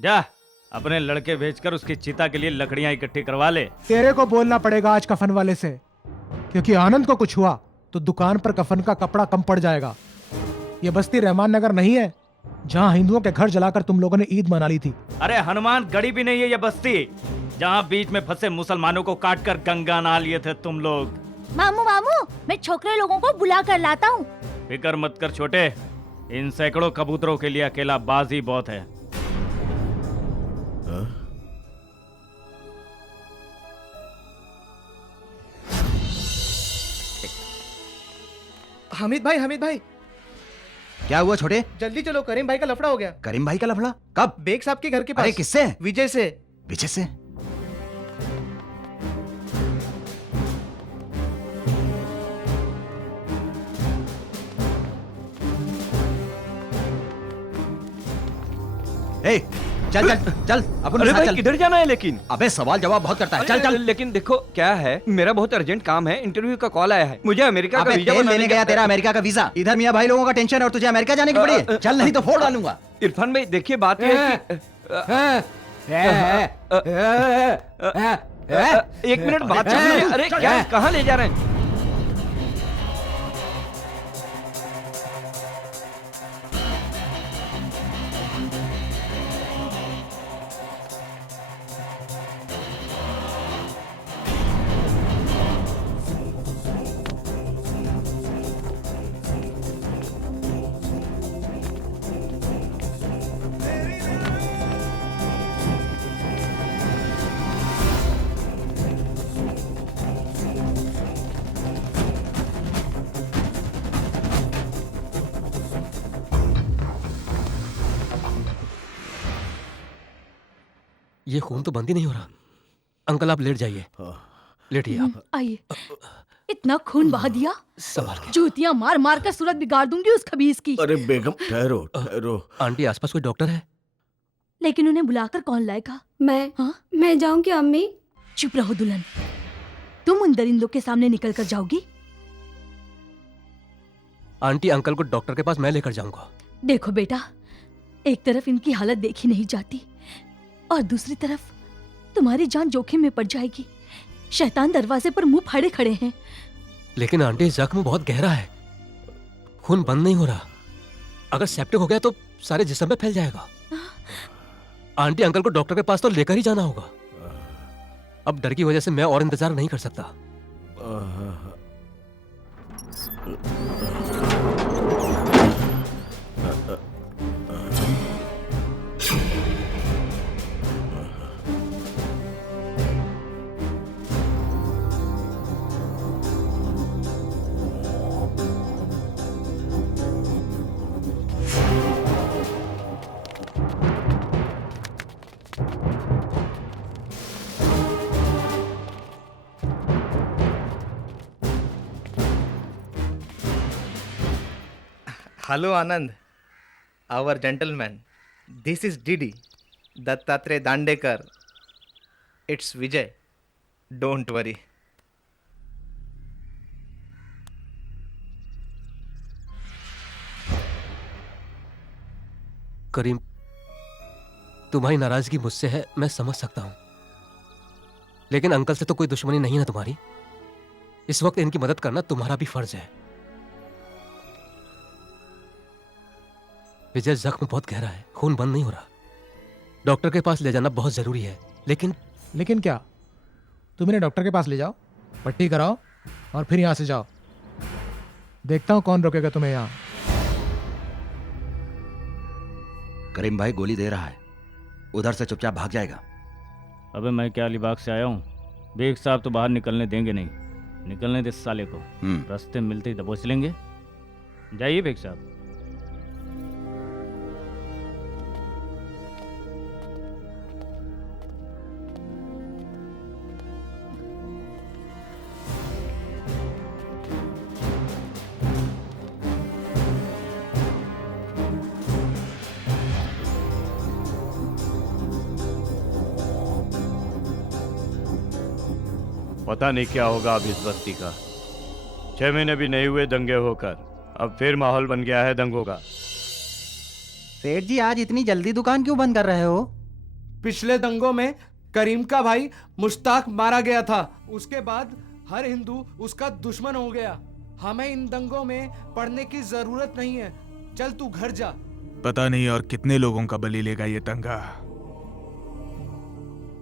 जा अपने लड़के भेजकर उसकी चिता के लिए लकड़ियां इकट्ठी करवा ले। तेरे को बोलना पड़ेगा आज कफन वाले से, क्योंकि आनंद को कुछ हुआ तो दुकान पर कफन का कपड़ा कम पड़ जाएगा। ये बस्ती रहमान नगर नहीं है जहाँ हिंदुओं के घर जलाकर तुम लोगों ने ईद मना ली थी। अरे हनुमान गढ़ी भी नहीं है ये बस्ती जहाँ बीच में फंसे मुसलमानों को काटकर गंगा नहा लिए थे तुम लोग। मामू मामू, मैं छोकरे लोगों को बुला कर लाता हूँ। फिक्र मत कर छोटे, इन सैकड़ों कबूतरों के लिए अकेला बाजी बहुत है। हामिद भाई क्या हुआ छोटे? जल्दी चलो, करीम भाई का लफड़ा हो गया। करीम भाई का लफड़ा कब? बेग साहब के घर के पास। अरे किससे? विजय से। विजय से? ए, चल चल चल अपन अरे साथ भाई चल। किधर जाना है लेकिन? अबे सवाल जवाब बहुत करता है। चल चल। लेकिन देखो क्या है, मेरा बहुत अर्जेंट काम है, इंटरव्यू का कॉल आया है, मुझे अमेरिका का अबे वीजा तेल बनाने लेने का- गया तेरा अमेरिका का वीजा। इधर मियां भाई लोगों का टेंशन है और तुझे अमेरिका जाने की पड़ी। चल नहीं तो फोड़ डालूंगा। इरफान भाई देखिए बात ये है कि एक मिनट बात सुनिए। अरे क्या कहाँ ले जा रहे हैं? ये खून तो बंद ही नहीं हो रहा। अंकल आप लेट जाइए, लेटिए आप। आइए, इतना खून बहा दिया। संभाल के। जूतियां मार मार कर सूरत बिगाड़ दूंगी उस खबीस की। अरे बेगम ठहरो ठहरो। आंटी आसपास कोई डॉक्टर है? लेकिन उन्हें बुलाकर कौन लाएगा? मैं जाऊंगी अम्मी। चुप रहो दुल्हन, तुम उन दरिंदों के सामने निकल कर जाओगी? आंटी अंकल को डॉक्टर के पास मैं लेकर जाऊंगा। देखो बेटा, एक तरफ इनकी हालत देखी नहीं जाती और दूसरी तरफ तुम्हारी जान जोखिम में पड़ जाएगी। शैतान दरवाजे पर मुंह फाड़े खड़े हैं। लेकिन आंटी जख्म बहुत गहरा है, खून बंद नहीं हो रहा। अगर सेप्टिक हो गया तो सारे जिस्म में फैल जाएगा। आंटी अंकल को डॉक्टर के पास तो लेकर ही जाना होगा। अब डर की वजह से मैं और इंतजार नहीं कर सकता। Hello Anand, our gentleman. This is Didi, Dattatreya Dandekar. It's Vijay. Don't worry. करीम, तुम्हारी नाराजगी मुझसे है, मैं समझ सकता हूं। लेकिन अंकल से तो कोई दुश्मनी नहीं है तुम्हारी। इस वक्त इनकी मदद करना तुम्हारा भी फर्ज है। विजय, जख्म बहुत गहरा है, खून बंद नहीं हो रहा। डॉक्टर के पास ले जाना बहुत जरूरी है। लेकिन क्या? तुम इन्हें डॉक्टर के पास ले जाओ, पट्टी कराओ और फिर यहां से जाओ। देखता हूं कौन रोकेगा तुम्हें यहां। करीम भाई गोली दे रहा है, उधर से चुपचाप भाग जाएगा। अबे मैं क्या अलीबाग से आया हूँ, बेग साहब तो बाहर निकलने देंगे नहीं। निकलने दे साले को। रास्ते में मिलते ही दबोच लेंगे। जाइए बेग साहब। पता नहीं क्या होगा अब इस बस्ती का। 6 महीने भी नहीं हुए दंगे होकर, अब फिर माहौल बन गया है दंगों का। सेठ जी, आज इतनी जल्दी दुकान क्यों बंद कर रहे हो? पिछले दंगों में करीम का भाई मुश्ताक मारा गया था। उसके बाद हर हिंदू उसका दुश्मन हो गया। हमें इन दंगों में पड़ने की जरूरत नहीं है। चल तू घर जा। पता नहीं और कितने लोगों का बलि लेगा ये दंगा,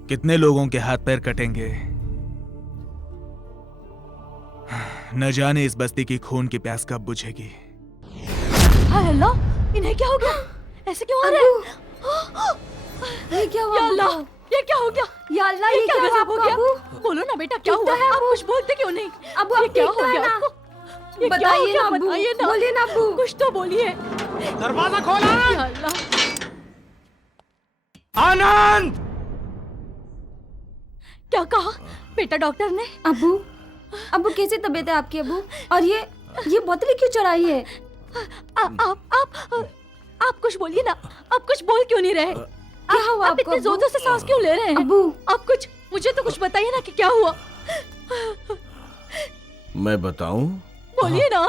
कितने लोगों के हाथ पैर कटेंगे। न जाने इस बस्ती की खून की प्यास कब बुझेगी। हाय अल्लाह, इन्हें क्या हो गया? ऐसे क्यों आ रहे हैं? ये क्या हुआ? या अल्लाह, ये क्या हो गया? या अल्लाह, ये क्या गजब हुआ गया? बोलो ना बेटा, क्या हुआ? आप कुछ बोलते क्यों नहीं? अबू, आप ये क्या ठीक हो तो है गया ना? आपको? ये क्या बताइए हो गया? ना अब्बू, बताइए ना। बोलिए ना अब्बू। कुछ तो बोलिए। दरवाजा खोला। या अल्लाह। आनंद! क्या कहा बेटा डॉक्टर ने? अब्बू कैसी तबीयत है आपकी अब्बू? और ये बोतल क्यों चढ़ाई है? आप कुछ बोलिए ना। आप कुछ बोल क्यों नहीं रहे? क्या हुआ आप इतने जोर से सांस क्यों ले रहे हैं? अब्बू, आप कुछ मुझे तो कुछ बताइए ना कि क्या हुआ। मैं बताऊं? बोलिए ना।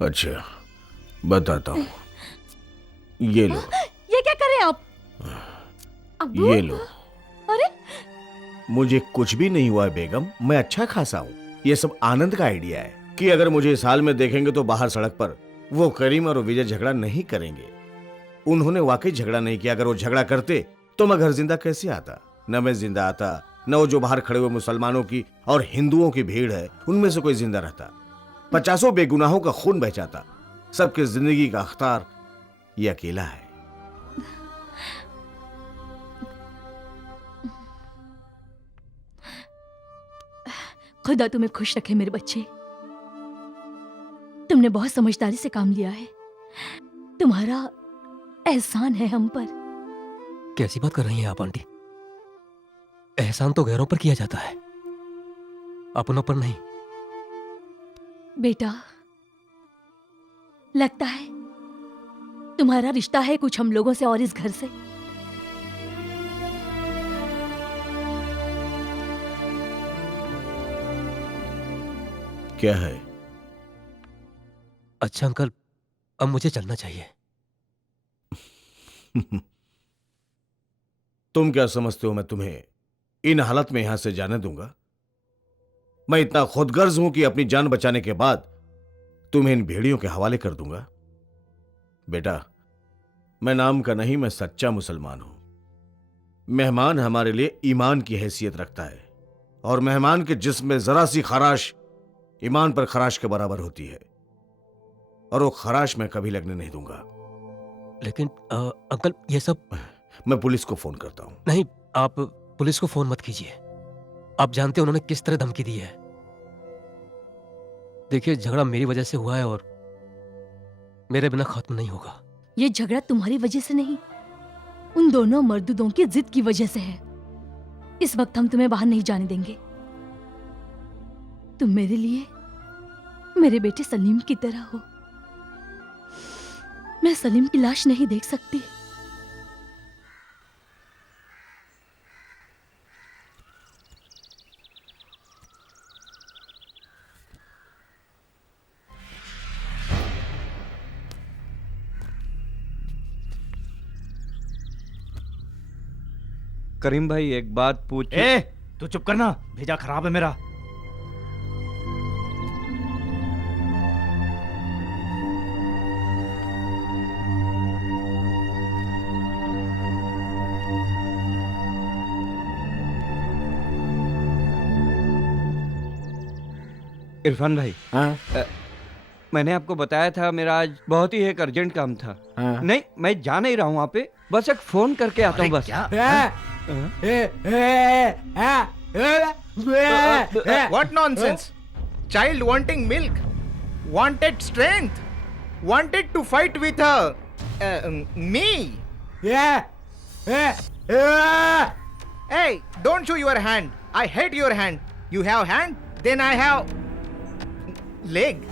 अच्छा, बताता हूँ। ये लो। ये क्या कर रहे हैं आप? ये लो। अरे मुझे कुछ भी नहीं हुआ है बेगम, मैं अच्छा खासा हूँ। ये सब आनंद का आइडिया है कि अगर मुझे इस हाल में देखेंगे तो बाहर सड़क पर वो करीम और विजय झगड़ा नहीं करेंगे। उन्होंने वाकई झगड़ा नहीं किया। अगर वो झगड़ा करते तो मैं घर जिंदा कैसे आता? न मैं जिंदा आता, न वो जो बाहर खड़े हुए मुसलमानों की और हिंदुओं की भीड़ है उनमें से कोई जिंदा रहता। 50 बेगुनाहों का खून बह जाता। सबके जिंदगी का अख्तार ये अकेला है। खुदा तुम्हें खुश रखे मेरे बच्चे। तुमने बहुत समझदारी से काम लिया है। तुम्हारा एहसान है हम पर। कैसी बात कर रही हैं आप आंटी? एहसान तो गैरों पर किया जाता है, अपनों पर नहीं। बेटा, लगता है तुम्हारा रिश्ता है कुछ हम लोगों से और इस घर से। क्या है? अच्छा अंकल, अब मुझे चलना चाहिए। तुम क्या समझते हो मैं तुम्हें इन हालत में यहां से जाने दूंगा? मैं इतना खुदगर्ज हूं कि अपनी जान बचाने के बाद तुम्हें इन भेड़ियों के हवाले कर दूंगा? बेटा, मैं नाम का नहीं, मैं सच्चा मुसलमान हूं। मेहमान हमारे लिए ईमान की हैसियत रखता है और मेहमान के जिस्म में जरा सी खराश ईमान पर खराश के बराबर होती है, और वो खराश मैं कभी लगने नहीं दूंगा। लेकिन अंकल, ये सब मैं पुलिस को फोन करता हूं। नहीं, आप पुलिस को फोन मत कीजिए। आप जानते हैं उन्होंने किस तरह धमकी दी है। देखिए, झगड़ा मेरी वजह से हुआ है और मेरे बिना खत्म नहीं होगा। ये झगड़ा तुम्हारी वजह से नहीं, उन दोनों मर्दूदों की जिद की वजह से है। इस वक्त हम तुम्हें बाहर नहीं जाने देंगे। तुम मेरे लिए मेरे बेटे सलीम की तरह हो। मैं सलीम की लाश नहीं देख सकती। करीम भाई, एक बात पूछ। तू चुप करना, भेजा खराब है मेरा। इरफान भाई, मैंने आपको बताया था मेरा आज बहुत ही एक अर्जेंट काम था। नहीं, मैं जा नहीं रहा हूँ वहाँ पे, बस एक फोन करके आता हूँ बस। What nonsense? child wanting milk, wanted strength, wanted to fight with me. Hey, don't show your hand. I hate your hand. You have hand, then I have leg.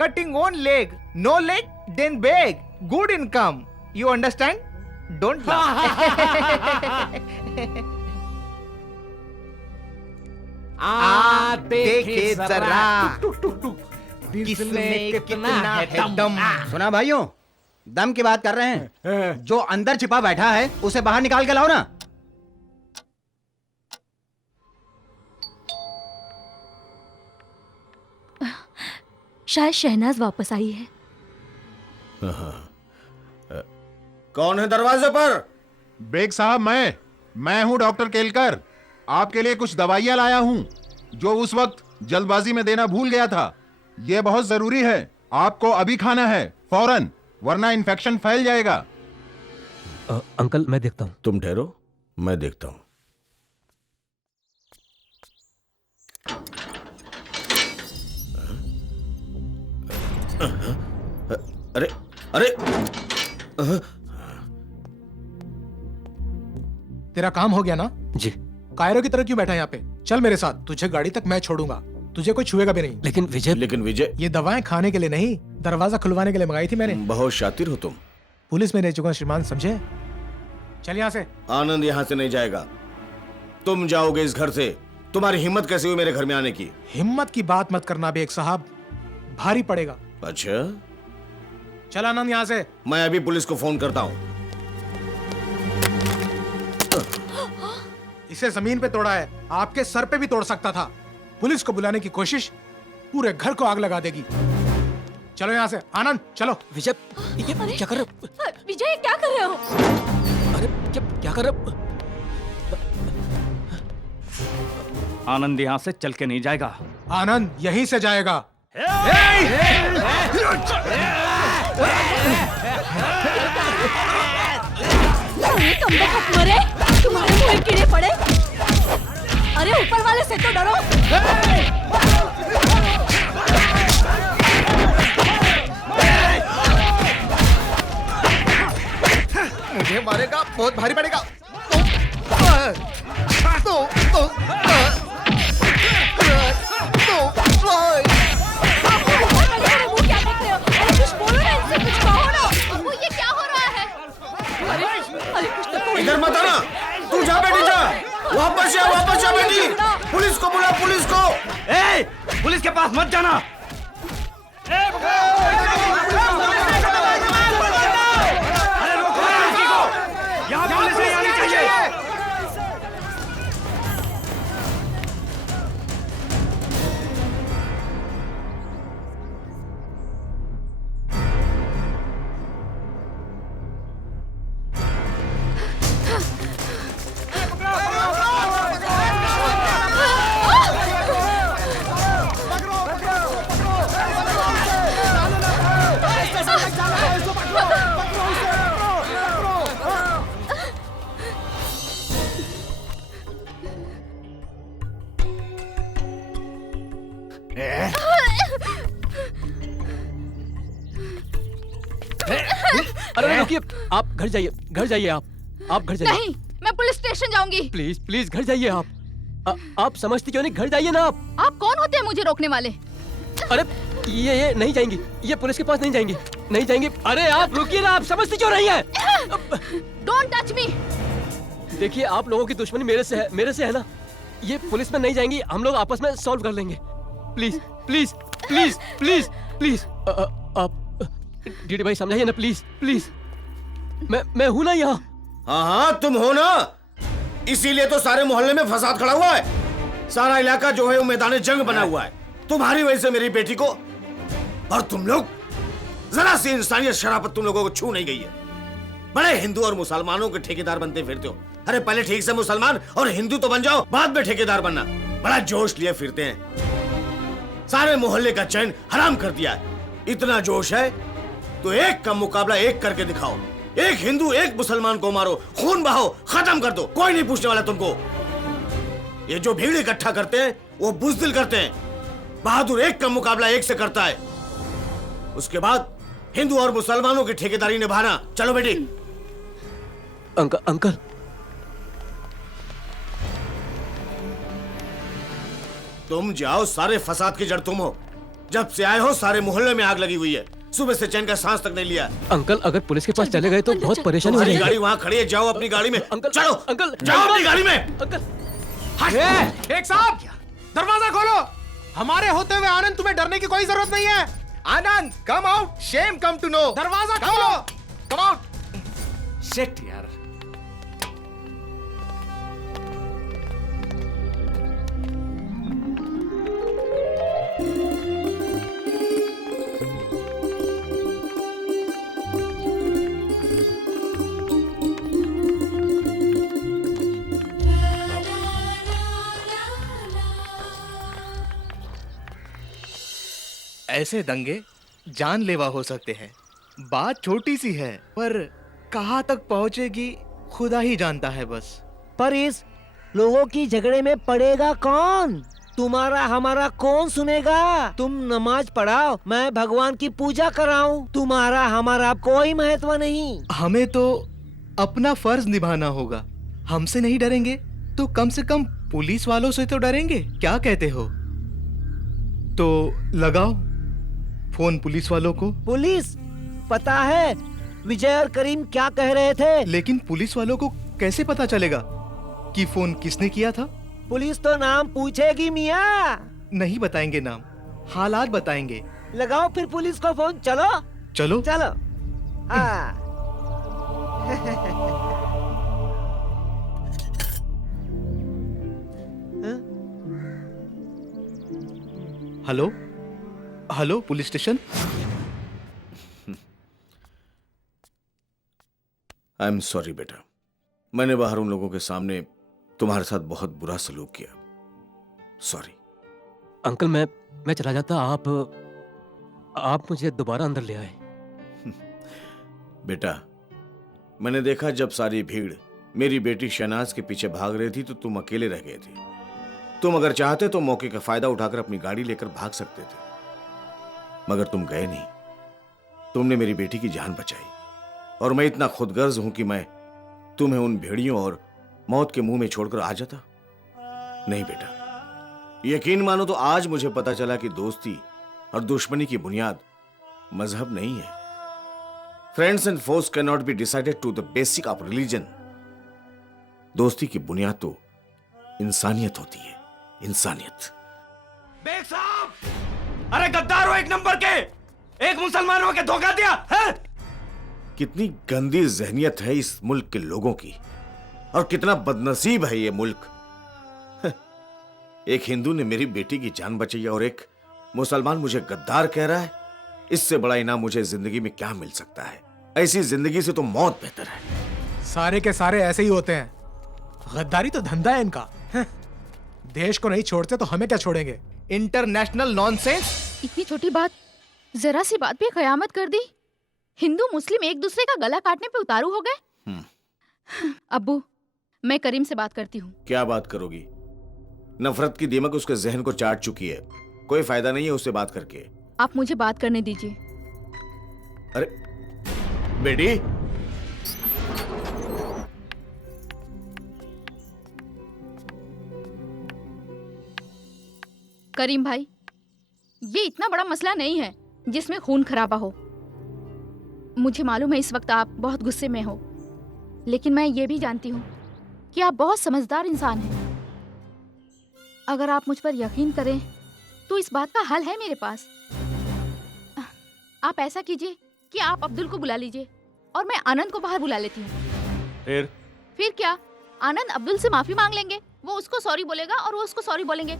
Cutting one leg, no leg, then beg. Good income. You understand? Don't laugh. देखे जरा किसमें कितना है दम। सुना भाइयों, दम की बात कर रहे हैं। जो अंदर छिपा बैठा है उसे बाहर निकाल के लाओ ना। शायद शहनाज वापस आई है। कौन है दरवाजे पर? बेग साहब, मैं हूं डॉक्टर केलकर। आपके लिए कुछ दवाइयां लाया हूं जो उस वक्त जल्दबाजी में देना भूल गया था। ये बहुत जरूरी है, आपको अभी खाना है फौरन, वरना इन्फेक्शन फैल जाएगा। अंकल मैं देखता हूं। तुम ठहरो, मैं देखता हूं। अरे अरे तेरा काम हो गया ना? जी। कायरो की तरह क्यों बैठा है यहाँ पे? चल मेरे साथ, तुझे गाड़ी तक मैं छोड़ूंगा, तुझे कोई छुएगा भी नहीं। लेकिन विजय, ये दवाएं खाने के लिए नहीं, दरवाजा खुलवाने के लिए मंगाई थी मैंने। बहुत शातिर हो तुम। पुलिस में रह चुका श्रीमान, समझे? चल यहाँ से। आनंद यहाँ से नहीं जाएगा, तुम जाओगे इस घर से। तुम्हारी हिम्मत कैसे हुई मेरे घर में आने की? हिम्मत की बात मत करना बेग साहब, भारी पड़ेगा। अच्छा, चल आनंद यहाँ से। मैं अभी पुलिस को फोन करता हूँ। इसे जमीन पे तोड़ा है, आपके सर पे भी तोड़ सकता था। पुलिस को बुलाने की कोशिश पूरे घर को आग लगा देगी। चलो यहाँ से। आनंद चलो। विजय, ये क्या कर रहे हो? विजय क्या कर रहे हो? अरे क्या कर रहे हो? आनंद यहाँ से चल के नहीं जाएगा। आनंद यहीं से जाएगा। मरे, तुम्हारे मुंह में कीड़े पड़े। अरे ऊपर वाले से तो डरो। मुझे मारेगा, बहुत भारी पड़ेगा। ये क्या हो रहा है? इधर मत आना, तू जा बेटी जा। वापस जा बेटी। पुलिस को बुला, पुलिस को। पुलिस के पास मत जाना। अरे रोको लड़की को, यहाँ पुलिस नहीं आनी चाहिए। अरे रुकिए, आप घर जाइए, आप घर जाइए। नहीं, मैं पुलिस स्टेशन जाऊंगी। प्लीज घर जाइए आप समझती क्यों नहीं? घर जाइए ना आप कौन होते हैं मुझे रोकने वाले? अरे ये नहीं जाएंगी, ये पुलिस के पास नहीं जाएंगी। अरे आप रुकिए ना, आप समझती क्यों नहीं है? Don't touch me. देखिए, आप लोगों की दुश्मनी मेरे से है ना। ये पुलिस में नहीं जाएंगी, हम लोग आपस में सॉल्व कर लेंगे। प्लीज आप डीडी भाई समझाइए ना, प्लीज। मैं हूं ना यहाँ। हाँ, तुम हो ना, इसीलिए तो सारे मोहल्ले में फसाद खड़ा हुआ है। सारा इलाका जो है वो मैदान जंग बना हुआ है तुम्हारी वजह से मेरी बेटी को। और तुम लोग, जरा सी इंसानियत शराफत तुम लोगों को छू नहीं गई है। बड़े हिंदू और मुसलमानों के ठेकेदार बनते फिरते हो। अरे पहले ठीक से मुसलमान और हिंदू तो बन जाओ, बाद में ठेकेदार बनना। बड़ा जोश लिए फिरते हैं, सारे मोहल्ले का चैन हराम कर दिया है। इतना जोश है तो एक का मुकाबला एक करके दिखाओ। एक हिंदू एक मुसलमान को मारो, खून बहाओ, खत्म कर दो, कोई नहीं पूछने वाला तुमको। ये जो भीड़ इकट्ठा करते हैं वो बुज़दिल करते हैं। बहादुर एक का मुकाबला एक से करता है। उसके बाद हिंदू और मुसलमानों की ठेकेदारी निभाना। चलो बेटी। अंकल तुम जाओ, सारे फसाद की जड़ तुम हो। जब से आए हो सारे मोहल्ले में आग लगी हुई है। सुबह से चैन का सांस तक नहीं लिया। अंकल अगर पुलिस के पास चले गए तो बहुत परेशानी हो जाएगी। गाड़ी वहाँ खड़ी है, जाओ अपनी गाड़ी में। अंकल चलो अंकल जाओ अपनी गाड़ी में। अंकल एक साहब, दरवाजा खोलो। हमारे होते हुए आनंद, तुम्हें डरने की कोई जरूरत नहीं है। Anand come out, shame come to know. दरवाजा खोलो। Come out. शिट यार। ऐसे दंगे जानलेवा हो सकते हैं। बात छोटी सी है पर कहाँ तक पहुंचेगी खुदा ही जानता है बस। पर इस लोगों की झगड़े में पड़ेगा कौन? तुम्हारा हमारा कौन सुनेगा? तुम नमाज पढ़ाओ, मैं भगवान की पूजा कराऊं। तुम्हारा हमारा कोई महत्व नहीं। हमें तो अपना फर्ज निभाना होगा। हमसे नहीं डरेंगे तो कम से कम पुलिस वालों से तो डरेंगे। क्या कहते हो? तो लगाओ फोन पुलिस वालों को। पुलिस? पता है विजय और करीम क्या कह रहे थे? लेकिन पुलिस वालों को कैसे पता चलेगा कि फोन किसने किया था? पुलिस तो नाम पूछेगी मियाँ। नहीं बताएंगे नाम, हालात बताएंगे। लगाओ फिर पुलिस को फोन। चलो चलो चलो। हाँ। Hello hello police station. I am sorry बेटा, मैंने बाहर उन लोगों के सामने तुम्हारे साथ बहुत बुरा सलूक किया। सॉरी। अंकल मैं चला जाता, आप मुझे दोबारा अंदर ले आए। बेटा, मैंने देखा जब सारी भीड़ मेरी बेटी शहनाज के पीछे भाग रही थी तो तुम अकेले रह गए थे। तुम अगर चाहते तो मौके का फायदा उठाकर अपनी गाड़ी लेकर भाग सकते थे, मगर तुम गए नहीं। तुमने मेरी बेटी की जान बचाई और मैं इतना खुदगर्ज हूं कि मैं तुम्हें उन भेड़ियों और मौत के मुंह में छोड़कर आ जाता। नहीं बेटा, यकीन मानो तो आज मुझे पता चला कि दोस्ती और दुश्मनी की बुनियाद मजहब नहीं है। Friends and force can not be decided to the basic of religion. दोस्ती की बुनियाद तो इंसानियत होती है, इंसानियत। बेग साहब, अरे गद्दार हो एक नंबर के, एक मुसलमान हो के धोखा दिया है? कितनी गंदी जहनियत है इस मुल्क के लोगों की और कितना बदनसीब है ये मुल्क। एक हिंदू ने मेरी बेटी की जान बचाई और एक मुसलमान मुझे गद्दार कह रहा है। इससे बड़ा इनाम मुझे जिंदगी में क्या मिल सकता है? ऐसी जिंदगी से तो मौत बेहतर है। सारे के सारे ऐसे ही होते हैं। गद्दारी तो धंधा है इनका। देश को नहीं छोड़ते तो हमें क्या छोड़ेंगे? International nonsense. इतनी छोटी बात, जरा सी बात पे कयामत कर दी। हिंदू मुस्लिम एक दूसरे का गला काटने पे उतारू हो गए। अब्बू, मैं करीम से बात करती हूँ। क्या बात करोगी? नफरत की दीमक उसके जहन को चाट चुकी है। कोई फायदा नहीं है उससे बात करके। आप मुझे बात करने दीजिए। अरे बेटी, करीम भाई, ये इतना बड़ा मसला नहीं है जिसमें खून खराबा हो। मुझे मालूम है इस वक्त आप बहुत गुस्से में हो, लेकिन मैं ये भी जानती हूँ कि आप बहुत समझदार इंसान हैं। अगर आप मुझ पर यकीन करें तो इस बात का हल है मेरे पास। आप ऐसा कीजिए कि आप अब्दुल को बुला लीजिए और मैं आनंद को बाहर बुला लेती हूँ। फिर क्या? आनंद अब्दुल से माफी मांग लेंगे, वो उसको सॉरी बोलेगा और वो उसको सॉरी बोलेंगे,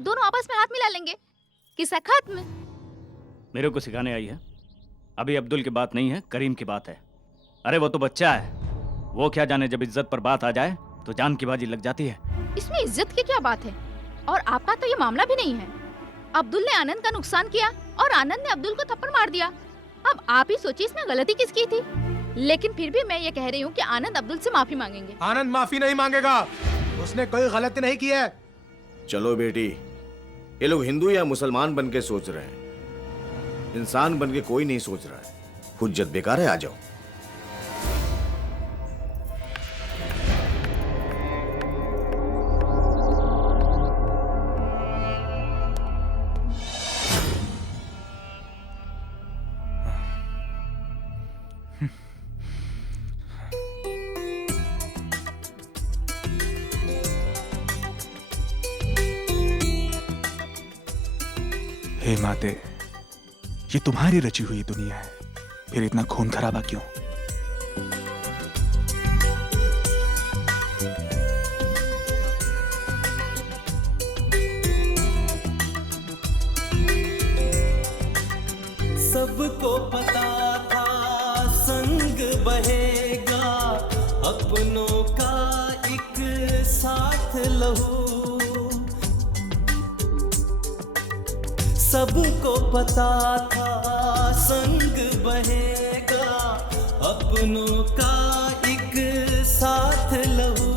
दोनों आपस में हाथ मिला लेंगे। किस्सा खत्म। मेरे को सिखाने आई है? अभी अब्दुल की बात नहीं है, करीम की बात है। अरे वो तो बच्चा है, वो क्या जाने, जब इज्जत पर बात आ जाए तो जान की बाजी लग जाती है। इसमें इज्जत की क्या बात है? और आपका तो ये मामला भी नहीं है। अब्दुल ने आनंद का नुकसान किया और आनंद ने अब्दुल को थप्पड़ मार दिया। अब आप ही सोचिए इसमें गलती किसकी थी। लेकिन फिर भी मैं ये कह रही हूँ कि आनंद अब्दुल से माफी मांगेंगे। आनंद माफी नहीं मांगेगा, उसने कोई गलती नहीं की है। चलो बेटी, ये लोग हिंदू या मुसलमान बन के सोच रहे हैं, इंसान बन के कोई नहीं सोच रहा है। हुज्जत बेकार है, आ जाओ। हे माते, ये तुम्हारी रची हुई दुनिया है, फिर इतना खून खराबा क्यों? सबको पता था संग बहेगा, अपनों का एक साथ लहू। सबको पता था संग बहेगा, अपनों का एक साथ लहू।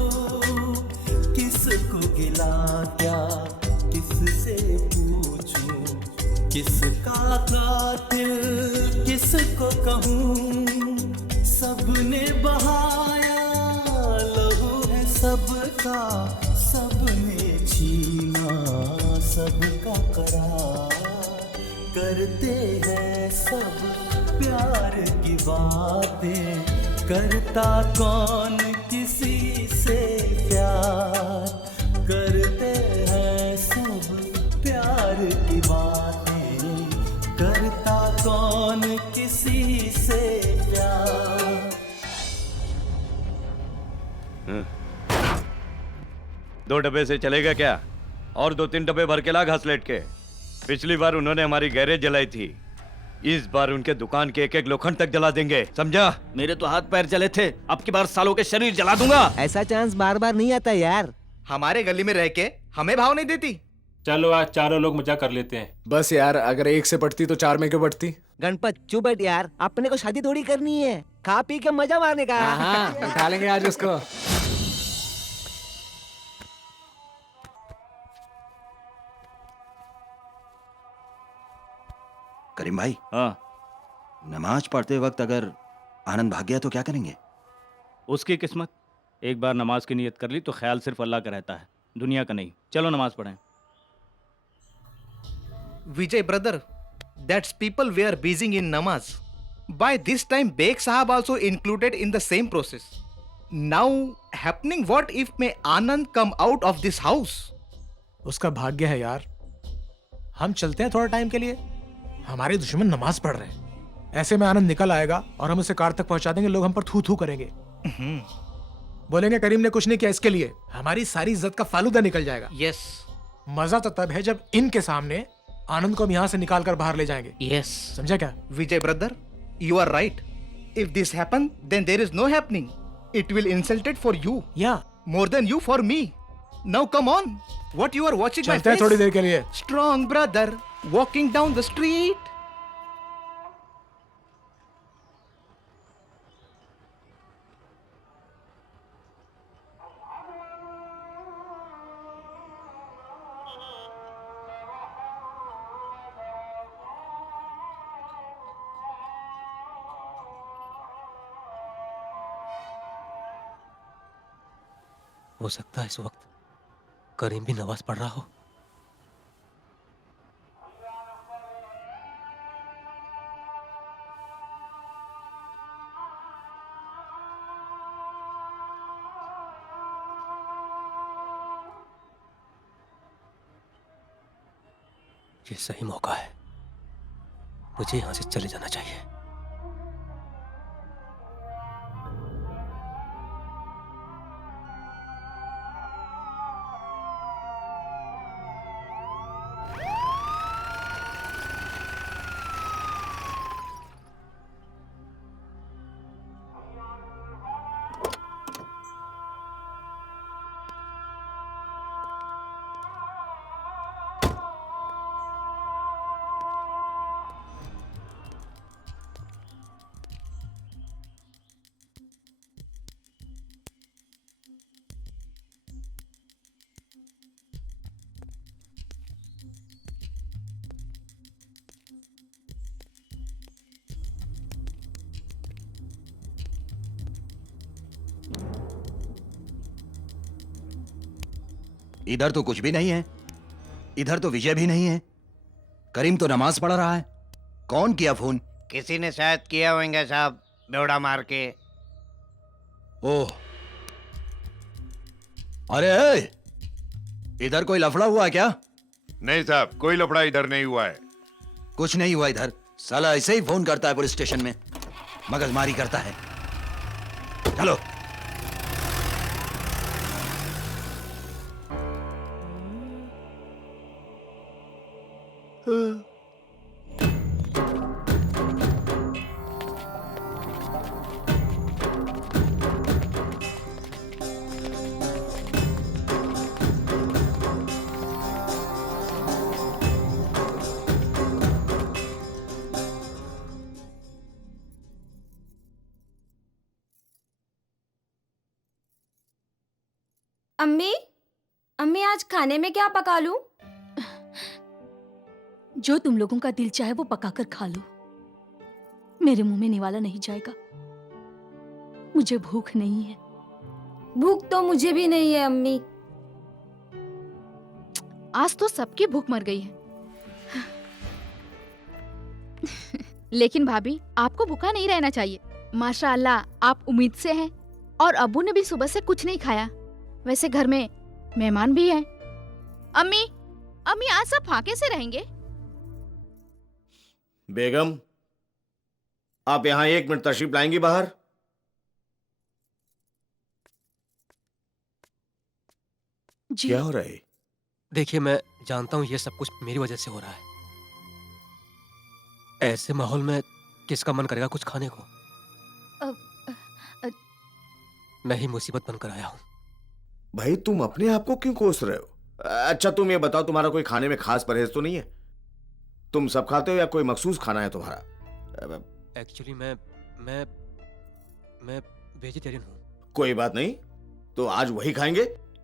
किसको गिला क्या किससे पूछूं, किसका कातिल किसको कहूँ। सबने बहाया लहू है सबका, सबने छीना सबका करार। करते हैं सब प्यार की बातें, करता कौन किसी से प्यार। करते हैं सब प्यार की बातें, करता कौन किसी से प्यार। दो डब्बे से चलेगा क्या? और 2-3 डब्बे भर के ला घासलेट के। पिछली बार उन्होंने हमारी गैरेज जलाई थी, इस बार उनके दुकान के एक-एक लोखंड तक जला देंगे, समझा? मेरे तो हाथ पैर जले थे, अब की बार सालों के शरीर जला दूंगा। ऐसा चांस बार बार नहीं आता यार। हमारे गली में रह के हमें भाव नहीं देती। चलो आज चारों लोग मजा कर लेते हैं। बस यार, अगर एक से पढ़ती तो 4 में क्यों पढ़ती? गणपत चुप बैठ यार, अपने को शादी थोड़ी करनी है, खा पी के मजा मारने का। हाँ, उठा लेंगे आज उसको। करीम भाई, हाँ, नमाज पढ़ते वक्त अगर आनंद भाग गया तो क्या करेंगे? उसकी किस्मत। एक बार नमाज की नियत कर ली तो ख्याल सिर्फ अल्लाह का रहता है, दुनिया का नहीं। चलो नमाज पढ़ें। Vijay brother, that's people were busy in namaz. By this time, Beg Sahab also included in the same process. Now happening what if may Anand come out of this house? उसका भाग्य है यार। हम चलते हैं थोड़ा टाइम के लिए, हमारे दुश्मन नमाज पढ़ रहे हैं। ऐसे में आनंद निकल आएगा और हम उसे कार तक पहुंचा देंगे, लोग हम पर थू थू करेंगे। बोलेंगे करीम ने कुछ नहीं किया, इसके लिए हमारी सारी इज्जत का फालूदा निकल जाएगा। Yes. मजा तो तब है जब इनके सामने आनंद को हम यहाँ से निकाल कर बाहर ले जाएंगे। Yes. समझा क्या? Vijay brother, you are right. If this happen, then there is no happening. It will insulted for you. Yeah. More than you for me. Now come on. What you are watching my चलते हैं face? थोड़ी देर के लिए। Strong brother, walking down the street. हो सकता है इस वक्त करीम भी नमाज पढ़ रहा हो। ये सही मौका है, मुझे यहां से चले जाना चाहिए। इधर तो कुछ भी नहीं है, इधर तो विजय भी नहीं है। करीम तो नमाज पढ़ रहा है। कौन किया फोन? किसी ने शायद किया होंगे साहब, बेवड़ा मार के। ओह, अरे इधर कोई लफड़ा हुआ है क्या? नहीं साहब, कोई लफड़ा इधर नहीं हुआ है। कुछ नहीं हुआ इधर। साला ऐसे ही फोन करता है पुलिस स्टेशन में, मगजमारी करता है। चलो। अम्मी, अम्मी आज खाने में क्या पका लूं? जो तुम लोगों का दिल चाहे वो पकाकर खा लो, मेरे मुंह में निवाला नहीं जाएगा। मुझे भूख नहीं है। भूख तो मुझे भी नहीं है अम्मी। आज तो सबकी भूख मर गई है। लेकिन भाभी, आपको भूखा नहीं रहना चाहिए। माशाअल्लाह, आप उम्मीद से हैं। और अब्बू ने भी सुबह से कुछ नहीं खाया। वैसे घर में मेहमान भी हैं। अम्मी, अम्मी आज सब फाके से रहेंगे? बेगम, आप यहां 1 मिनट तशरीफ लाएंगी बाहर? जी। क्या हो रहा है? देखिए, मैं जानता हूं ये सब कुछ मेरी वजह से हो रहा है। ऐसे माहौल में किसका मन करेगा कुछ खाने को? मैं ही मुसीबत बनकर आया हूं। भाई, तुम अपने आप को क्यों कोस रहे हो? अच्छा, तुम ये बताओ, तुम्हारा कोई खाने में खास परहेज तो नहीं है? तुम सब खाते हो या कोई मखसूस खाना है तुम्हारा? एक्चुअली मैं वेजिटेरियन हूँ। कोई बात नहीं, तो आज वही खाएंगे।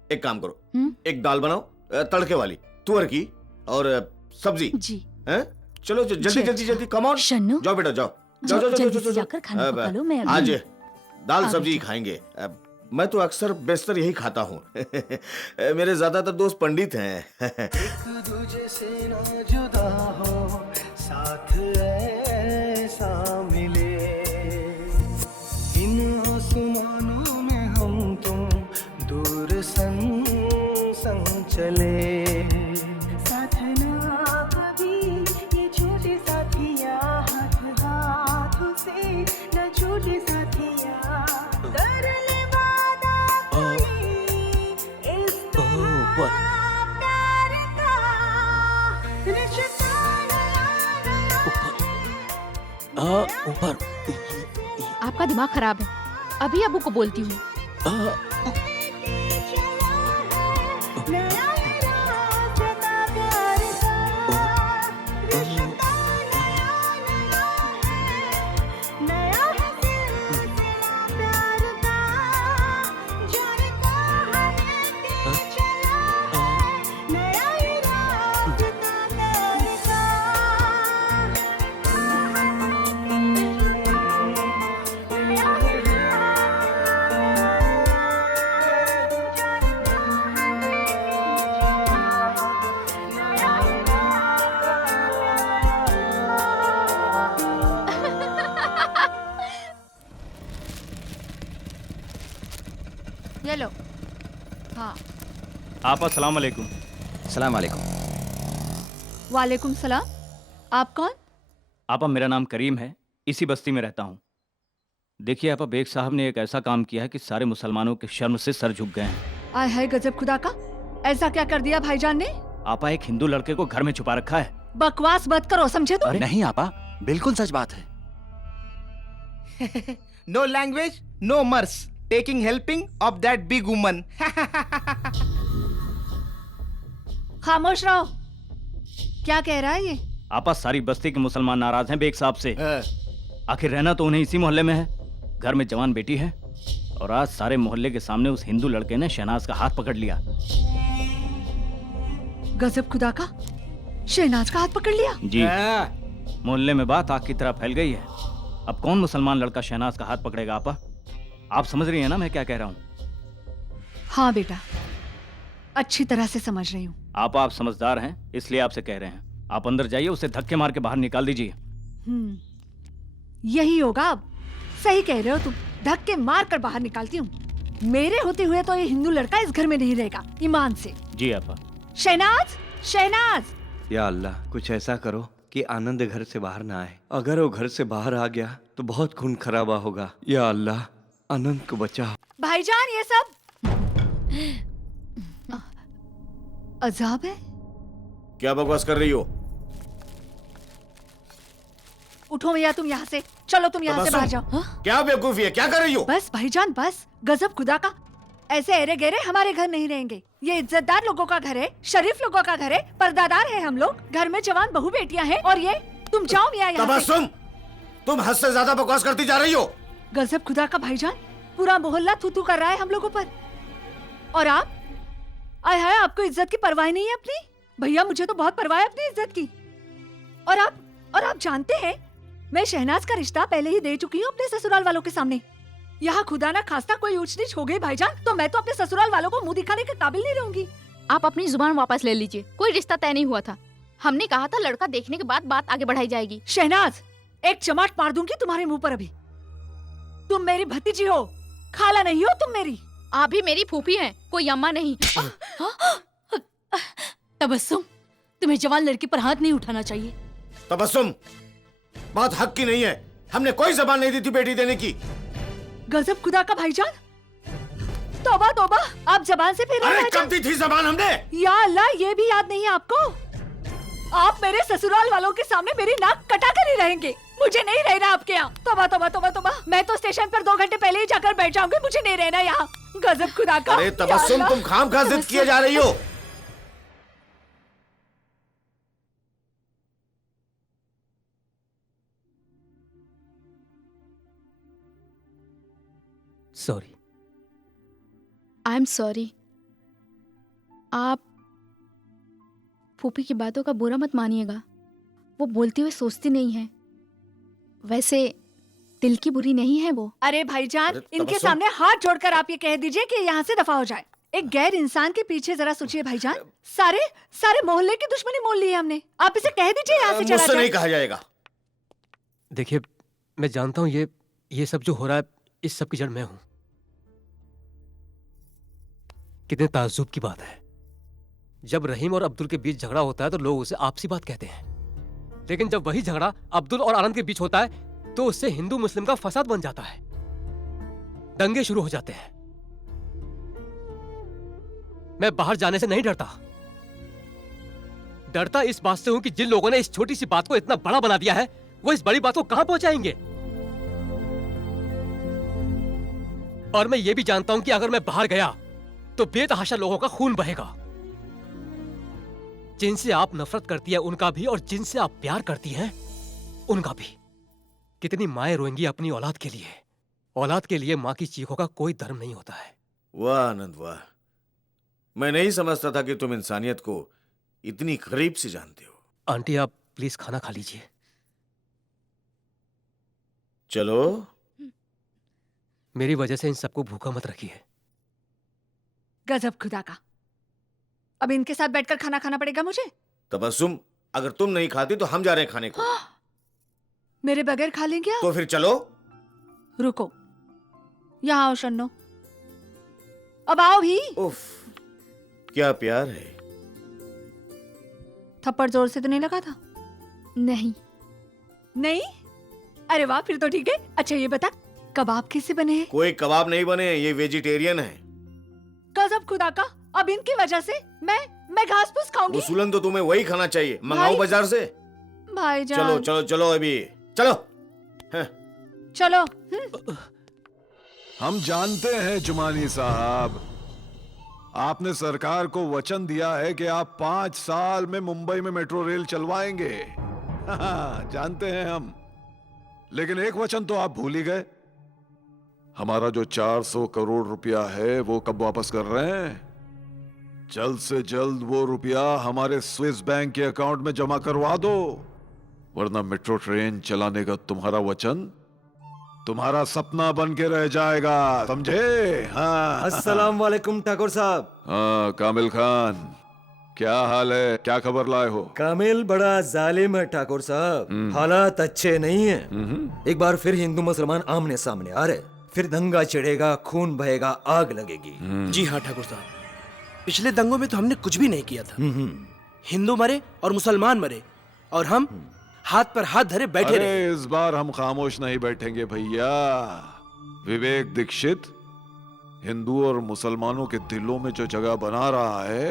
एक काम करो, एक दाल बनाओ, तड़के वाली, तुअर की, और सब्जी। जी। हैं? चलो जल्दी जल्दी जल्दी, कम ऑन। शन्नू, जाओ बेटा, जाओ जाओ जाओ जल्दी से जाकर खाना पका लो। मैं आज दाल सब्जी ही खाएंगे। मैं तो अक्सर बेशतर यही खाता हूँ। मेरे ज्यादातर दोस्त पंडित हैं। एक दूजे से न जुदा हो, साथ ऐसा मिले, इन आसमानों में हम तुम दूर संग संग चले। साथ ना कभी ये छोटे साथिया, हाथ हाथ से न छूटे साथिया, कर ले वादा कोई इस प्यार का रिश्ता ऊपर। आपका दिमाग खराब है। अभी अब्बू को बोलती हूँ। ये लो। हाँ। आप अस्सलाम वालेकुम। सलाम वालेकुम। वालेकुम सलाम। आप कौन? आपा, मेरा नाम करीम है, इसी बस्ती में रहता हूँ। देखिए आपा, बेग साहब ने एक ऐसा काम किया है कि सारे मुसलमानों के शर्म से सर झुक गए हैं। आय हाय गजब खुदा का, ऐसा क्या कर दिया भाईजान ने? आपा, एक हिंदू लड़के को घर में छुपा रखा है। बकवास मत करो, समझे तुम? नहीं आपा, बिल्कुल सच बात है। No language, no mercy, taking helping of that big woman. खामोश रहो। क्या कह रहा है ये? आपा, सारी बस्ती के मुसलमान नाराज हैं बेग साहब से। आखिर रहना तो उन्हें इसी मोहल्ले में है। घर में जवान बेटी है, और आज सारे मोहल्ले के सामने उस हिंदू लड़के ने शहनाज का हाथ पकड़ लिया। गजब खुदा का, शहनाज का हाथ पकड़ लिया? जी। मोहल्ले में बात आग की तरह फैल गई है। अब कौन मुसलमान लड़का शहनाज का हाथ पकड़ेगा? आपा, आप समझ रही हैं ना मैं क्या कह रहा हूँ? हाँ बेटा, अच्छी तरह से समझ रही हूँ। आप समझदार हैं इसलिए आपसे कह रहे हैं। आप अंदर जाइए, उसे धक्के मार के बाहर निकाल दीजिए। यही होगा अब। सही कह रहे हो तुम, धक्के मार कर बाहर निकालती हूँ। मेरे होते हुए तो ये हिंदू लड़का इस घर में नहीं रहेगा, ईमान से। जी आपा। शहनाज, शहनाज। या अल्लाह, कुछ ऐसा करो कि आनंद घर से बाहर ना आए। अगर वो घर से बाहर आ गया तो बहुत खून खराबा होगा। या अल्लाह, आनंद को बचा। भाईजान, ये सब अजाब है। क्या बकवास कर रही हो? उठो भैया, तुम यहाँ से चलो, तुम यहाँ से बाहर जाओ। हाँ? क्या बेवकूफी है, क्या कर रही हो? बस भाईजान बस, गजब खुदा का। ऐसे एरे गहरे हमारे घर नहीं रहेंगे। ये इज्जतदार लोगों का घर है, शरीफ लोगों का घर है, पर्दादार है हम लोग। घर में जवान बहू बेटियां हैं और ये तुम जाओ भैया यहाँ से। तुम हद से ज्यादा बकवास करती जा रही हो। गजब खुदा का भाईजान, पूरा मोहल्ला थू कर रहा है हम लोगों पर। और आप, आय हाय, आपको इज्जत की परवाह नहीं है अपनी? भैया मुझे तो बहुत परवाह है अपनी इज्जत की। और आप जानते हैं, मैं शहनाज का रिश्ता पहले ही दे चुकी हूँ अपने ससुराल वालों के सामने। यहाँ खुदा ना खास्ता कोई ऊंच नीच हो गई भाईजान, तो मैं तो अपने ससुराल वालों को मुंह दिखाने के काबिल नहीं रहूंगी। आप अपनी जुबान वापस ले लीजिए। कोई रिश्ता तय नहीं हुआ था। हमने कहा था लड़का देखने के बाद बात आगे बढ़ाई जाएगी। शहनाज, एक चमाट मार दूंगी तुम्हारे मुंह पर अभी। तुम मेरी भतीजी हो, खाला नहीं हो तुम मेरी। आप भी मेरी फूफी हैं, कोई अम्मा नहीं। तबस्सुम, तुम्हें जवान लड़की पर हाथ नहीं उठाना चाहिए। तबस्सुम, बात हक की नहीं है। हमने कोई जबान नहीं दी थी बेटी देने की। गजब खुदा का भाईजान, तौबा तौबा, आप जबान से फिर अरे कब दी थी जबान हमने? या अल्लाह, ये भी याद नहीं है आपको? आप मेरे ससुराल वालों के सामने मेरी नाक कटा कर ही रहेंगे। मुझे नहीं रहना आपके यहाँ। तौबा तौबा तौबा तौबा, मैं तो स्टेशन पर 2 घंटे पहले ही जाकर बैठ जाऊंगी। मुझे नहीं रहना यहाँ। गजब खुदा का। अरे तबस्सुम, तुम खामखा जिद किए जा रही हो। सॉरी। I am sorry. आप फूफी की बातों का बुरा मत मानिएगा। वो बोलते हुए सोचती नहीं है। वैसे दिल की बुरी नहीं है वो। अरे भाईजान, इनके सामने हाथ जोड़कर आप ये कह दीजिए कि यहाँ से दफा हो जाए। एक गैर इंसान के पीछे जरा सोचिए भाईजान। सारे मोहल्ले की दुश्मनी मोल ली है हमने। आप इसे कह दीजिए यहाँ से चला जाए। मुझसे नहीं कहा जाएगा। देखिए, मैं जानता हूँ ये सब जो हो रहा है, इस सब की जड़ मैं हूं। कितने ताज्जुब की बात है, जब रहीम और अब्दुल के बीच झगड़ा होता है तो लोग उसे आपसी बात कहते हैं, लेकिन जब वही झगड़ा अब्दुल और आनंद के बीच होता है तो उससे हिंदू मुस्लिम का फसाद बन जाता है, दंगे शुरू हो जाते हैं। मैं बाहर जाने से नहीं डरता इस बात से हूं कि जिन लोगों ने इस छोटी सी बात को इतना बड़ा बना दिया है, वो इस बड़ी बात को कहां पहुंचाएंगे। और मैं ये भी जानता हूं कि अगर मैं बाहर गया तो बेतहाशा लोगों का खून बहेगा। जिनसे आप नफरत करती है उनका भी, और जिनसे आप प्यार करती हैं उनका भी। कितनी माएं रोएंगी अपनी औलाद के लिए। औलाद के लिए मां की चीखों का कोई धर्म नहीं होता है। वाह आनंद वाह, मैं नहीं समझता था कि तुम इंसानियत को इतनी करीब से जानते हो। आंटी, आप प्लीज खाना खा लीजिए। चलो, मेरी वजह से इन सबको भूखा मत रखिए। गजब खुदा का, अब इनके साथ बैठकर खाना खाना पड़ेगा मुझे। तबस्सुम, अगर तुम नहीं खाती तो हम जा रहे हैं खाने को। मेरे बगैर खा लेंगे आप? तो फिर चलो। रुको, यहाँ आओ शन्नो, अब आओ भी। उफ, क्या प्यार है। थप्पड़ जोर से तो नहीं लगा था? नहीं। नहीं? अरे वाह, फिर तो ठीक है। अच्छा ये बता, कबाब किससे बने हैं? कोई कबाब नहीं बने, ये वेजिटेरियन है। गजब खुदा का, अब इनकी वजह से मैं घास फूस खाऊंगी। उसूलन तो तुम्हें वही खाना चाहिए। मंगाओ बाजार से। भाईजान, चलो चलो चलो, अभी चलो। चलो। हम जानते हैं जुमानी साहब, आपने सरकार को वचन दिया है कि आप 5 साल में मुंबई में मेट्रो रेल चलवाएंगे। जानते हैं हम, लेकिन एक वचन तो आप भूल ही गए। हमारा जो 400 करोड़ रुपया है वो कब वापस कर रहे हैं? जल्द से जल्द वो रुपया हमारे स्विस बैंक के अकाउंट में जमा करवा दो, वरना मेट्रो ट्रेन चलाने का तुम्हारा वचन तुम्हारा सपना बन के रह जाएगा, समझे? हाँ। अस्सलाम वालेकुम ठाकुर साहब। हाँ कामिल खान, क्या हाल है? क्या खबर लाए हो? कामिल बड़ा जालिम है ठाकुर साहब, हालात अच्छे नहीं है। एक बार फिर हिंदू मुसलमान आमने सामने आ रहे, फिर दंगा छिड़ेगा, खून बहेगा, आग लगेगी। जी हाँ ठाकुर साहब, पिछले दंगों में तो हमने कुछ भी नहीं किया था। हिंदू मरे और मुसलमान मरे और हम हाथ पर हाथ धरे बैठे रहे। अरे इस बार हम खामोश नहीं बैठेंगे भैया। विवेक दीक्षित हिंदू और मुसलमानों के दिलों में जो जगह बना रहा है,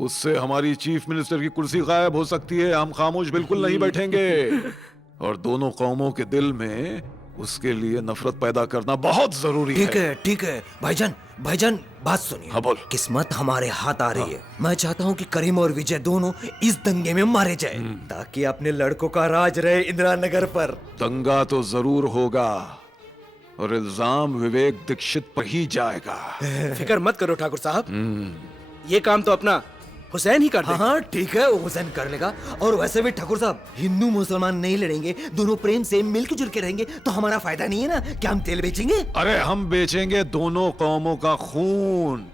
उससे हमारी चीफ मिनिस्टर की कुर्सी गायब हो सकती है। हम खामोश बिल्कुल नहीं बैठेंगे और दोनों कौमों के दिल में उसके लिए नफरत पैदा करना बहुत जरूरी है। ठीक है भाईजान, भाईजान बात सुनिए। हाँ बोल। किस्मत हमारे हाथ आ रही है। मैं चाहता हूँ कि करीम और विजय दोनों इस दंगे में मारे जाए, ताकि अपने लड़कों का राज रहे इंदिरा नगर पर। दंगा तो जरूर होगा और इल्जाम विवेक दीक्षित पर ही जाएगा। फिक्र मत करो ठाकुर साहब, ये काम तो अपना हुसैन ही कर देगा। हाँ ठीक है, वो हुसैन कर लेगा। और वैसे भी ठाकुर साहब, हिंदू मुसलमान नहीं लड़ेंगे, दोनों प्रेम से मिलके जुल के रहेंगे तो हमारा फायदा नहीं है ना? क्या हम तेल बेचेंगे? अरे हम बेचेंगे दोनों कौमों का खून,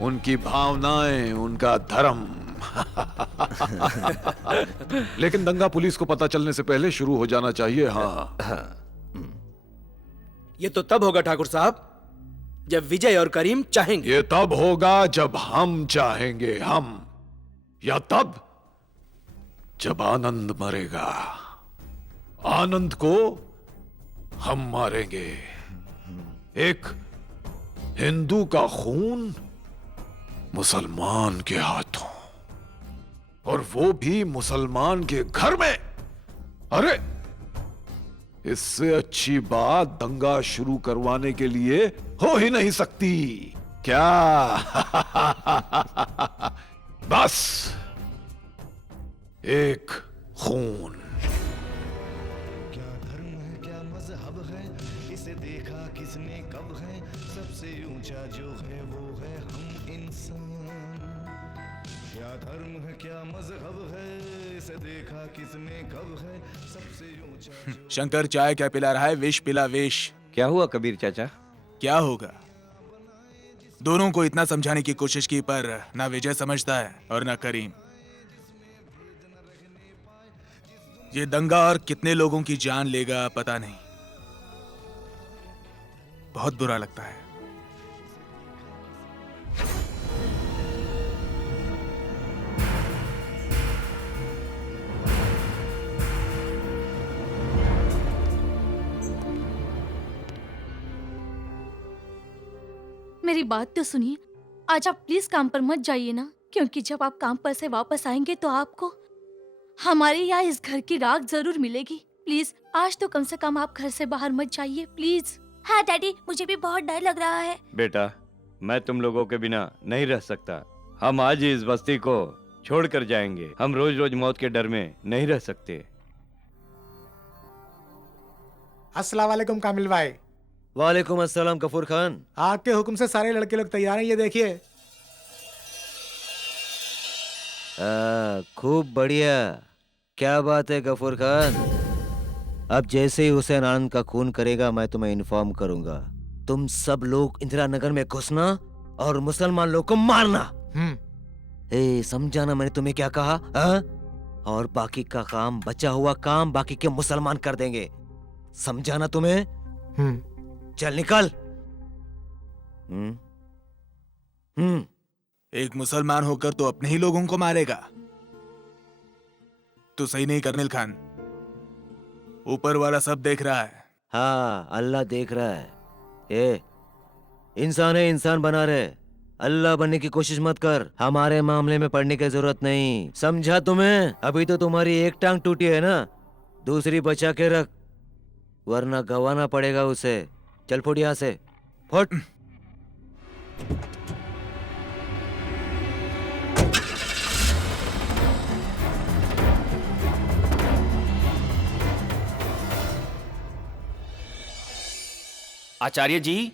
उनकी भावनाएं, उनका धर्म। लेकिन दंगा पुलिस को पता चलने से पहले शुरू हो जाना चाहिए। हाँ, ये तो तब होगा ठाकुर साहब जब विजय और करीम चाहेंगे। ये तब होगा जब हम चाहेंगे, हम, या तब जब आनंद मरेगा। आनंद को हम मारेंगे। एक हिंदू का खून मुसलमान के हाथों, और वो भी मुसलमान के घर में। अरे इससे अच्छी बात दंगा शुरू करवाने के लिए हो ही नहीं सकती, क्या? बस एक खून। क्या धर्म है, क्या मजहब है, इसे देखा किसने कब है, सबसे ऊंचा जो है वो है हम इंसान। क्या धर्म है, क्या मजहब है, इसे देखा किसने कब है, सबसे ऊंचा। शंकर चाय क्या पिला रहा है? विष पिला, विष। क्या हुआ कबीर चाचा? क्या होगा? दोनों को इतना समझाने की कोशिश की, पर ना विजय समझता है और ना करीम। ये दंगा और कितने लोगों की जान लेगा पता नहीं। बहुत बुरा लगता है। मेरी बात तो सुनिए, आज आप प्लीज काम पर मत जाइए ना, क्योंकि जब आप काम पर से वापस आएंगे तो आपको हमारे यहाँ इस घर की राख जरूर मिलेगी। प्लीज आज तो कम से कम आप घर से बाहर मत जाइए, प्लीज। हाँ डैडी, मुझे भी बहुत डर लग रहा है। बेटा, मैं तुम लोगों के बिना नहीं रह सकता। हम आज ही इस बस्ती को छोड़कर जाएंगे। हम रोज रोज मौत के डर में नहीं रह सकते। अस्सलाम वालेकुम कामिल भाई। वालेकुम अस्सलाम गफूर खान। आपके हुक्म से सारे लड़के लोग तैयार हैं, ये देखिए। खूब बढ़िया। क्या बात है गफूर खान। अब जैसे ही हुसैन आनंद का खून करेगा मैं तुम्हें इन्फॉर्म करूंगा। तुम सब लोग इंदिरा नगर में घुसना और मुसलमान लोग को मारना। समझा ना मैंने तुम्हें क्या कहा? और बाकी का काम, बचा हुआ काम बाकी के मुसलमान कर देंगे। समझा ना तुम्हें? चल निकल। एक मुसलमान होकर तो अपने ही लोगों को मारेगा। तो सही नहीं कर्नल खान। ऊपर वाला सब देख रहा है। हाँ, अल्लाह देख रहा है। इंसान है, इंसान बना रहे। अल्लाह बनने की कोशिश मत कर। हमारे मामले में पड़ने की जरूरत नहीं। समझा तुम्हें? अभी तो तुम्हारी एक टांग टूटी है ना, दूसरी बचा के रख, वरना गंवाना पड़ेगा उसे। चल फुट यहाँ से, फुट। आचार्य जी,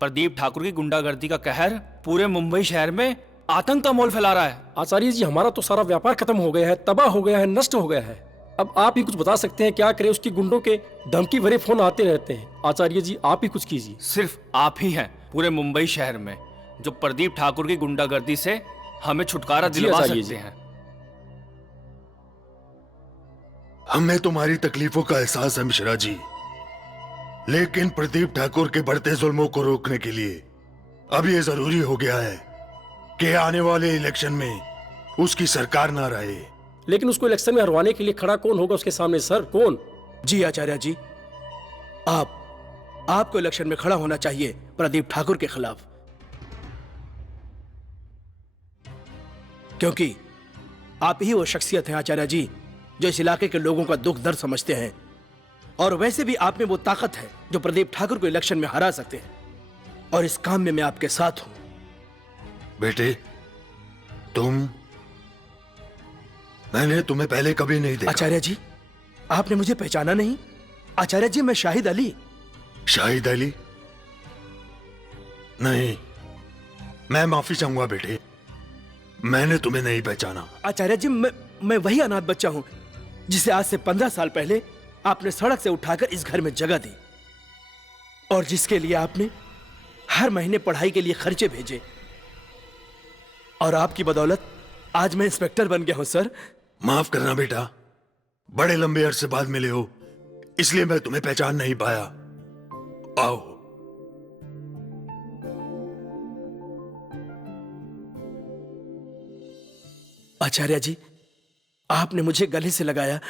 प्रदीप ठाकुर की गुंडागर्दी का कहर पूरे मुंबई शहर में आतंक का माहौल फैला रहा है। आचार्य जी, हमारा तो सारा व्यापार खत्म हो गया है, तबाह हो गया है, नष्ट हो गया है। अब आप ही कुछ बता सकते हैं, क्या करें? उसकी गुंडों के धमकी भरे फोन आते रहते हैं। आचार्य जी आप ही कुछ कीजिए। सिर्फ आप ही हैं पूरे मुंबई शहर में जो प्रदीप ठाकुर की गुंडागर्दी से हमें छुटकारा दिलवा सकते हैं। हमें तुम्हारी तकलीफों का एहसास है मिश्रा जी, लेकिन प्रदीप ठाकुर के बढ़ते जुल्मों को रोकने के लिए अब ये जरूरी हो गया है कि आने वाले इलेक्शन में उसकी सरकार ना रहे। लेकिन उसको इलेक्शन में हरवाने के लिए खड़ा कौन होगा उसके सामने सर? कौन? जी आचार्य जी, आपको इलेक्शन में खड़ा होना चाहिए प्रदीप ठाकुर के खिलाफ, क्योंकि आप ही वो शख्सियत हैं आचार्य जी जो इस इलाके के लोगों का दुख दर्द समझते हैं, और वैसे भी आप में वो ताकत है जो प्रदीप ठाकुर को इलेक्शन में हरा सकते हैं, और इस काम में मैं आपके साथ हूं। बेटे मैंने तुम्हें पहले कभी नहीं देखा। आचार्य जी आपने मुझे पहचाना नहीं? आचार्य जी मैं शाहिद अली। शाहिद अली? नहीं, मैं माफी चाहूंगा बेटे, मैंने तुम्हें नहीं पहचाना। आचार्य जी मैं वही अनाथ बच्चा हूं जिसे आज से 15 साल पहले आपने सड़क से उठाकर इस घर में जगह दी, और जिसके लिए आपने हर महीने पढ़ाई के लिए खर्चे भेजे, और आपकी बदौलत आज मैं इंस्पेक्टर बन गया हूं सर। माफ करना बेटा, बड़े लंबे अरसे बाद मिले हो इसलिए मैं तुम्हें पहचान नहीं पाया। आओ। आचार्य जी आपने मुझे गले से लगाया,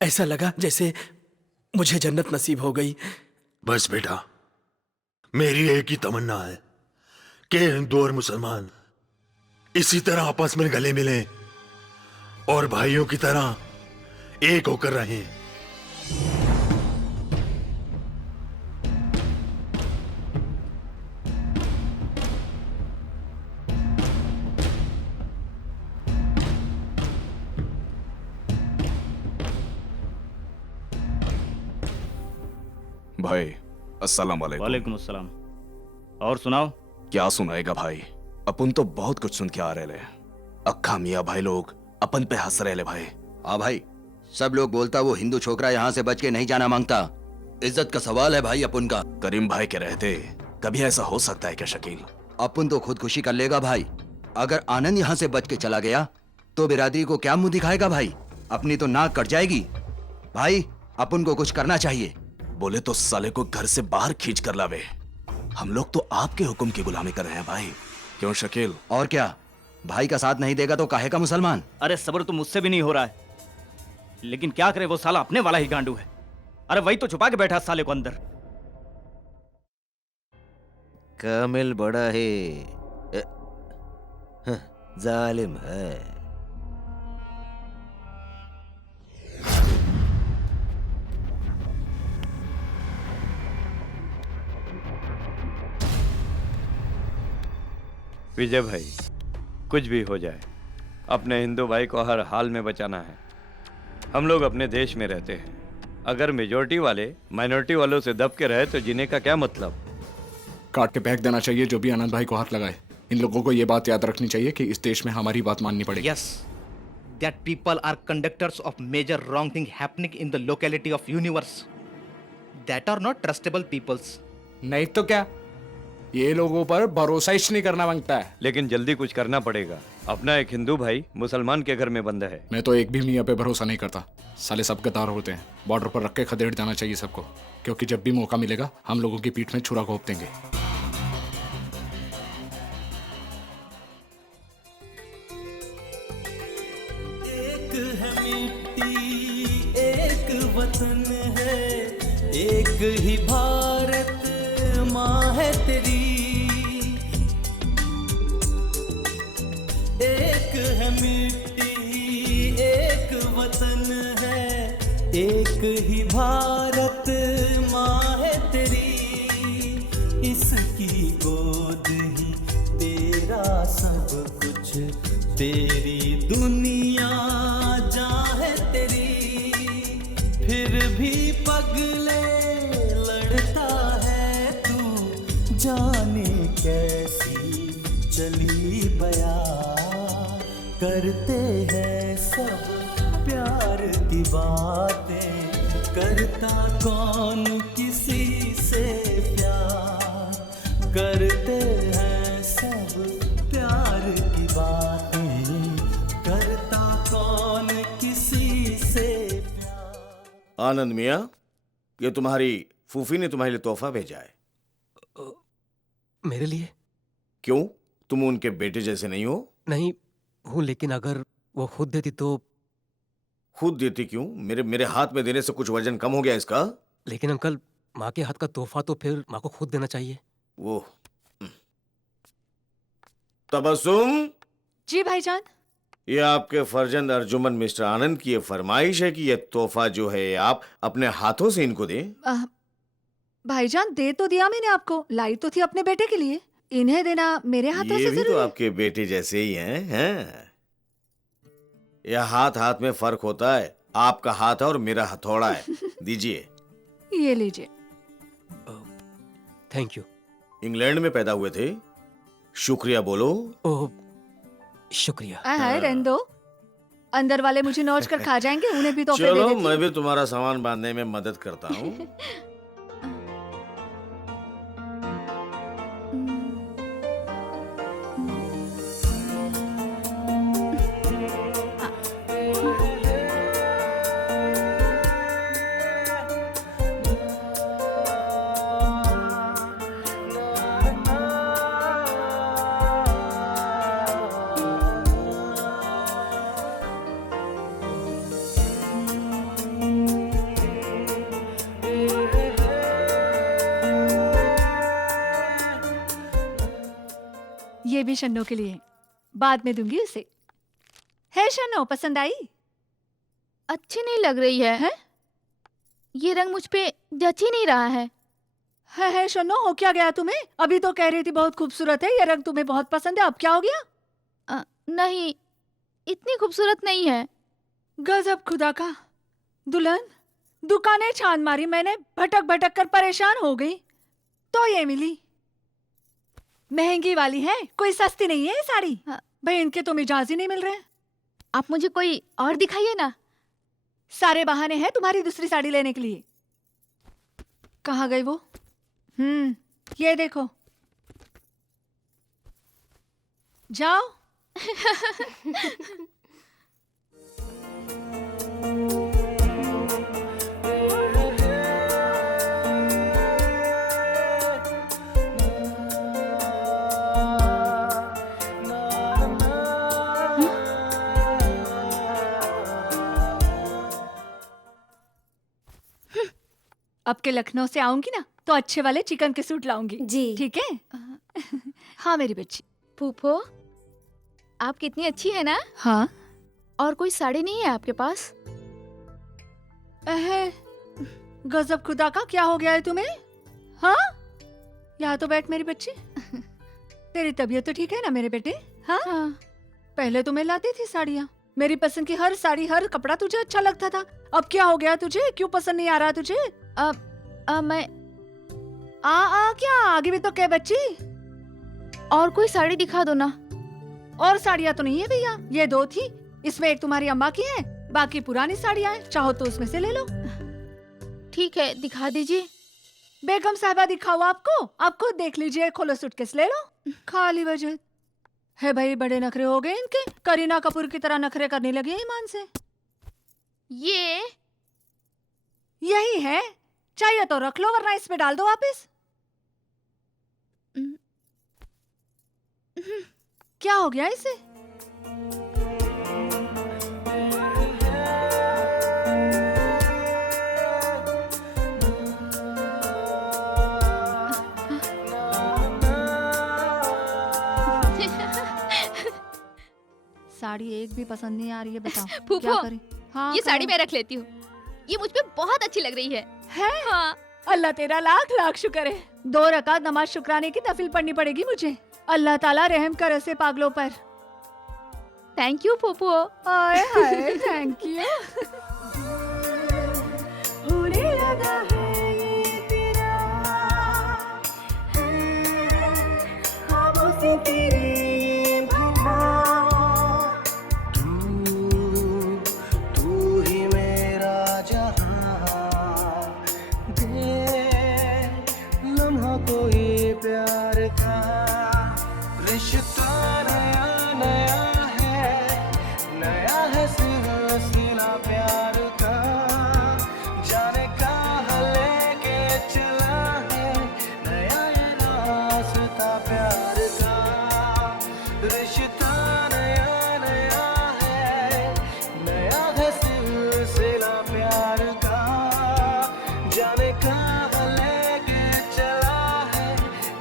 ऐसा लगा जैसे मुझे जन्नत नसीब हो गई। बस बेटा, मेरी एक ही तमन्ना है कि हिंदू और मुसलमान इसी तरह आपस में गले मिलें और भाइयों की तरह एक होकर रहें। भाई अस्सलाम वालेकुम। वालेकुम अस्सलाम। और सुनाओ। क्या सुनाएगा भाई, अपन तो बहुत कुछ सुन के आ रहे ले। अक्खा मियाँ भाई लोग अपन पे हंस रहे ले भाई। हाँ भाई, सब लोग बोलता वो हिंदू छोकरा यहाँ से बच के नहीं जाना मांगता। इज्जत का सवाल है भाई अपन का। करीम भाई के रहते कभी ऐसा हो सकता है क्या शकील? अपन तो खुदकुशी कर लेगा भाई। अगर आनंद यहाँ से बच के चला गया तो बिरादरी को क्या मुंह दिखाएगा भाई? अपनी तो नाक कट जाएगी। भाई अपन को कुछ करना चाहिए। बोले तो साले को घर से बाहर खींच कर लावे। हम लोग तो आपके हुक्म की गुलामी कर रहे हैं भाई। क्यों शकील? और क्या, भाई का साथ नहीं देगा तो काहे का मुसलमान? अरे सब्र तो मुझसे भी नहीं हो रहा है, लेकिन क्या करे वो साला अपने वाला ही गांडू है। अरे वही तो छुपा के बैठा साले को अंदर। कामिल बड़ा है, जालिम है। विजय भाई, कुछ भी हो जाए अपने हिंदू भाई को हर हाल में बचाना है। हम लोग अपने देश में रहते हैं, अगर मेजोरिटी वाले माइनॉरिटी वालों से दब के रहे तो जीने का क्या मतलब? काट के फेंक देना चाहिए जो भी आनंद भाई को हाथ लगाए। इन लोगों को ये बात याद रखनी चाहिए कि इस देश में हमारी बात माननी पड़ेगी। Yes, that people are conductors of major wrong thing happening in the locality of universe. That are not trustable peoples. नहीं तो क्या, ये लोगों पर भरोसा ही नहीं करना मांगता है। लेकिन जल्दी कुछ करना पड़ेगा। अपना एक हिंदू भाई मुसलमान के घर में बंद है। मैं तो एक भी मियाँ पे भरोसा नहीं करता। साले सब गद्दार होते हैं। बॉर्डर पर रख के खदेड़ जाना चाहिए सबको, क्योंकि जब भी मौका मिलेगा हम लोगों की पीठ में छुरा घोंप देंगे। एक है मिट्टी, एक वतन है, एक ही भारत माँ है तेरी। एक है मिट्टी, एक वतन है, एक ही भारत माँ है तेरी। इसकी गोद ही तेरा सब कुछ, तेरी दुनिया जहाँ है तेरी। फिर भी पगले लड़ता है तू, जाने कैसी चली बया। करते हैं सब प्यार की बातें करता कौन किसी से प्यार करते हैं सब प्यार की बातें करता कौन किसी से आनंद मियाँ, ये तुम्हारी फूफी ने तुम्हारे लिए तोहफा भेजा है। मेरे लिए? क्यों, तुम उनके बेटे जैसे नहीं हो? नहीं हूँ, लेकिन अगर वो खुद देती तो। खुद देती क्यों? मेरे हाथ में देने से कुछ वजन कम हो गया इसका? लेकिन अंकल, माँ के हाथ का तोहफा तो फिर माँ को खुद देना चाहिए। वो तबस्सुम जी भाईजान। ये आपके फर्जंद अर्जुमन मिस्टर आनंद की ये फरमाइश है कि ये तोहफा जो है आप अपने हाथों से इनको दें। भाईजान दे तो दिया मैंने आपको, लाई तो थी अपने बेटे के लिए, इन्हें देना मेरे हाथों ये से भी जरूरी तो है। आपके बेटे जैसे ही हैं। यह हाथ हाथ में फर्क होता है, आपका हाथ है और मेरा हथौड़ा है। दीजिए। ये लीजिए। Thank you. इंग्लैंड में पैदा हुए थे, शुक्रिया बोलो। ओह शुक्रिया। हाय रहने दो, अंदर वाले मुझे नोच कर खा जाएंगे, उन्हें भी तोहफे दे चलो देती। मैं भी तुम्हारा सामान बांधने में मदद करता हूँ। ये भी शन्नो के लिए, बाद में दूंगी उसे। है शन्नो, पसंद आई? अच्छी नहीं लग रही है? ये रंग मुझ पे जच ही नहीं रहा है। है शन्नो, हो क्या गया तुम्हें? अभी तो कह रही थी बहुत खूबसूरत है, ये रंग तुम्हें बहुत पसंद है, अब क्या हो गया? नहीं, इतनी खूबसूरत नहीं है। गजब खुदा का। दुल्हन, दुकानें छान मारी मैंने, भटक भटक कर परेशान हो गई, तो ये मिली। महंगी वाली है, कोई सस्ती नहीं है ये साड़ी। भाई इनके तो मिजाज ही नहीं मिल रहे। आप मुझे कोई और दिखाइए ना। सारे बहाने हैं तुम्हारी दूसरी साड़ी लेने के लिए। कहाँ गई वो? ये देखो, जाओ। अब के लखनऊ से आऊंगी ना तो अच्छे वाले चिकन के सूट लाऊंगी जी, ठीक है? हाँ मेरी बच्ची। फूफो, आप कितनी अच्छी है ना। हाँ। और कोई साड़ी नहीं है आपके पास? गजब खुदा का, क्या हो गया है तुम्हें? हाँ, यहाँ तो बैठ मेरी बच्ची। तेरी तबीयत तो ठीक है ना मेरे बेटे? हाँ? पहले तो मैं लाती थी साड़ियाँ, मेरी पसंद की हर साड़ी हर कपड़ा तुझे अच्छा लगता था। अब क्या हो गया तुझे? क्यों पसंद नहीं आ रहा तुझे? मैं क्या आगे भी तो क्या बच्ची? और कोई साड़ी दिखा दो ना। और साड़ियाँ तो नहीं है भैया, ये दो थी, इसमें एक तुम्हारी अम्मा की है, बाकी पुरानी साड़ियाँ हैं, चाहो तो उसमें से ले लो। ठीक है, दिखा दीजिए। बेगम साहबा दिखाओ आपको? आप खुद देख लीजिए, खोलो सूटकेस ले लो। खाली वजह है भाई, बड़े नखरे हो गए इनके, करीना कपूर की तरह नखरे करने लगे ईमान से। यही है, चाहिए तो रख लो वरना इसमें डाल दो वापस। क्या हो गया इसे? साड़ी एक भी पसंद नहीं आ रही है, बताओ फूफो, क्या करें? हाँ, ये साड़ी मैं रख लेती हूँ, ये मुझ पे बहुत अच्छी लग रही है। हाँ। अल्लाह तेरा लाख लाख शुक्र है। 2 रकात नमाज शुक्राने की नफिल पढ़नी पड़ेगी मुझे। अल्लाह ताला रहम कर ऐसे पागलों पर। थैंक यू फूफो। हाय हाय, थैंक यू। प्यार का रिश्ता नया नया है सिलसिला प्यार का, जाने कहाँ लेके चला है नया ये रास्ता प्यार का। रिश्ता नया नया है सिलसिला प्यार का, जाने कहाँ लेके चला है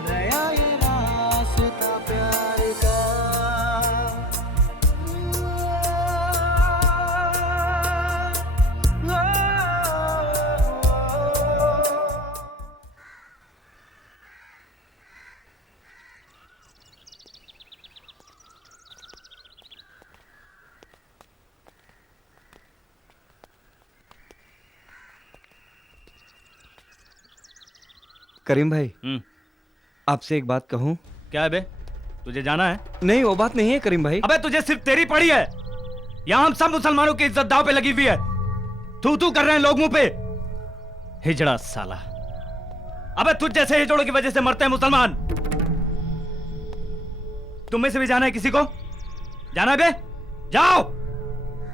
नया ये रास्ता प्यार का। करीम भाई, आपसे एक बात कहूं? क्या है बे? तुझे जाना है? नहीं, वो बात नहीं है करीम भाई। अबे तुझे सिर्फ तेरी पड़ी है। यहाँ हम सब मुसलमानों की इज्जत दांव पे लगी हुई है। तू तू कर रहे हैं लोग मुंह पे। हिजड़ा साला। अबे तुझ जैसे हिजड़ों की वजह से मरते हैं मुसलमान। तुम में से भी जाना है किसी को? जाना है बे? जाओ,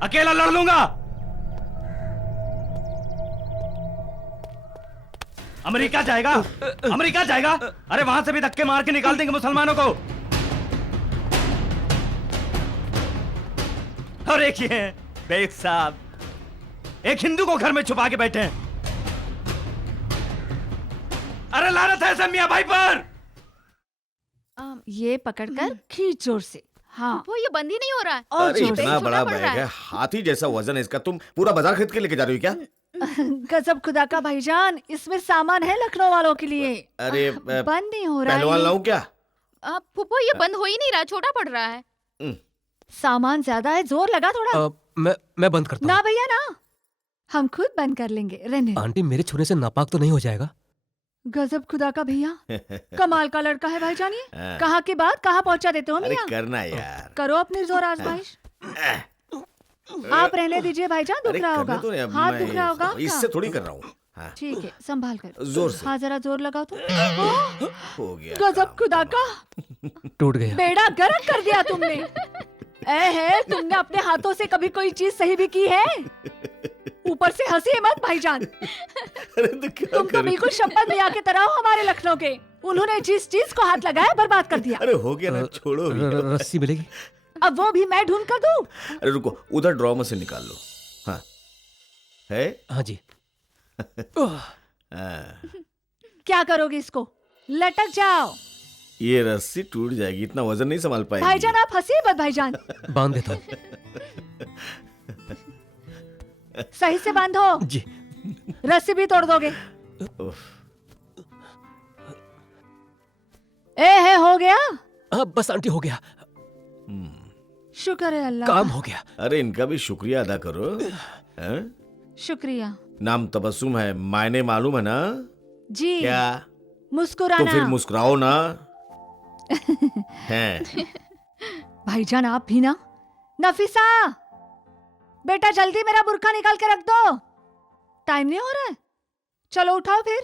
अकेला लड़ लूंगा। अमेरिका जाएगा? अमेरिका जाएगा? अरे वहां से भी धक्के मार के निकाल देंगे मुसलमानों को। और एक ये बेग साहब, एक हिंदू को घर में छुपा के बैठे हैं। अरे लानत है ऐसे मियां भाई पर। ये पकड़कर खींच जोर से। हाँ, वो ये बंद ही नहीं हो रहा है। और अरे जोर से। इतना बड़ा पड़ बैग रहा है। है, हाथी जैसा वजन है इसका। तुम पूरा बाजार खरीद के लेके जा रही हो क्या? गजब खुदा का भाईजान, इसमें सामान है लखनऊ वालों के लिए। अरे बंद नहीं हो रहा पहलवान है। लाऊं क्या? फूफो ये बंद हो ही नहीं रहा, छोटा पड़ रहा है। सामान ज्यादा है, जोर लगा थोड़ा। मैं बंद करता ना भैया ना, हम खुद बंद कर लेंगे। रहने हूँ। आंटी मेरे छूने से नापाक तो नहीं हो जाएगा? गजब खुदा का भैया, कमाल का लड़का है भाईजान ये। हाँ। कहाँ की बात कहाँ पहुँचा देते हो अरे मियां। करना यार। करो अपनी जोर आजमाइश। आप रहने दीजिए भाईजान, दुख अरे रहा करने होगा। तो नहीं, अब हाथ मैं दुख रहा होगा इससे आपका। थोड़ी कर रहा हूँ। हाँ, ठीक है, संभाल कर। जोर से। हाँ जरा जोर लगाओ तो। हो गया। गजब खुदा का, टूट गया। बेड़ा गर्क कर दिया तुमने। तुमने अपने हाथों से कभी कोई चीज सही भी की है? ऊपर से हंसी मत भाईजान। तुम तो बिल्कुल शपथ मियां की तरह हो हमारे लखनऊ के। उन्होंने जिस चीज को हाथ लगाया बर्बाद कर दिया। अरे हो गया ना, छोड़ो अभी। रस्सी मिलेगी? अब वो भी मैं ढूंढ कर दूं? अरे रुको, उधर ड्रॉ में से निकाल लो। हाँ है? हाँ जी। क्या करोगे इसको? लटक जाओ। ये रस्सी टूट जाएगी, इतना वजन नहीं संभाल पाएगी। भाईजान आप हंसी मत भाईजान। बांध देता हूँ। सही से बांधो जी। रस्सी भी तोड़ दोगे। हो गया? बस आंटी हो गया। शुक्र है अल्लाह काम का। हो गया। अरे इनका भी शुक्रिया अदा करो। हैं? शुक्रिया नाम तबस्सुम है, मायने मालूम है ना? जी। क्या? मुस्कुराना। तो फिर मुस्कुराओ ना। हैं? भाईजान आप भी ना। नफीसा बेटा जल्दी मेरा बुर्का निकाल के रख दो, टाइम नहीं हो रहा है। चलो उठाओ फिर।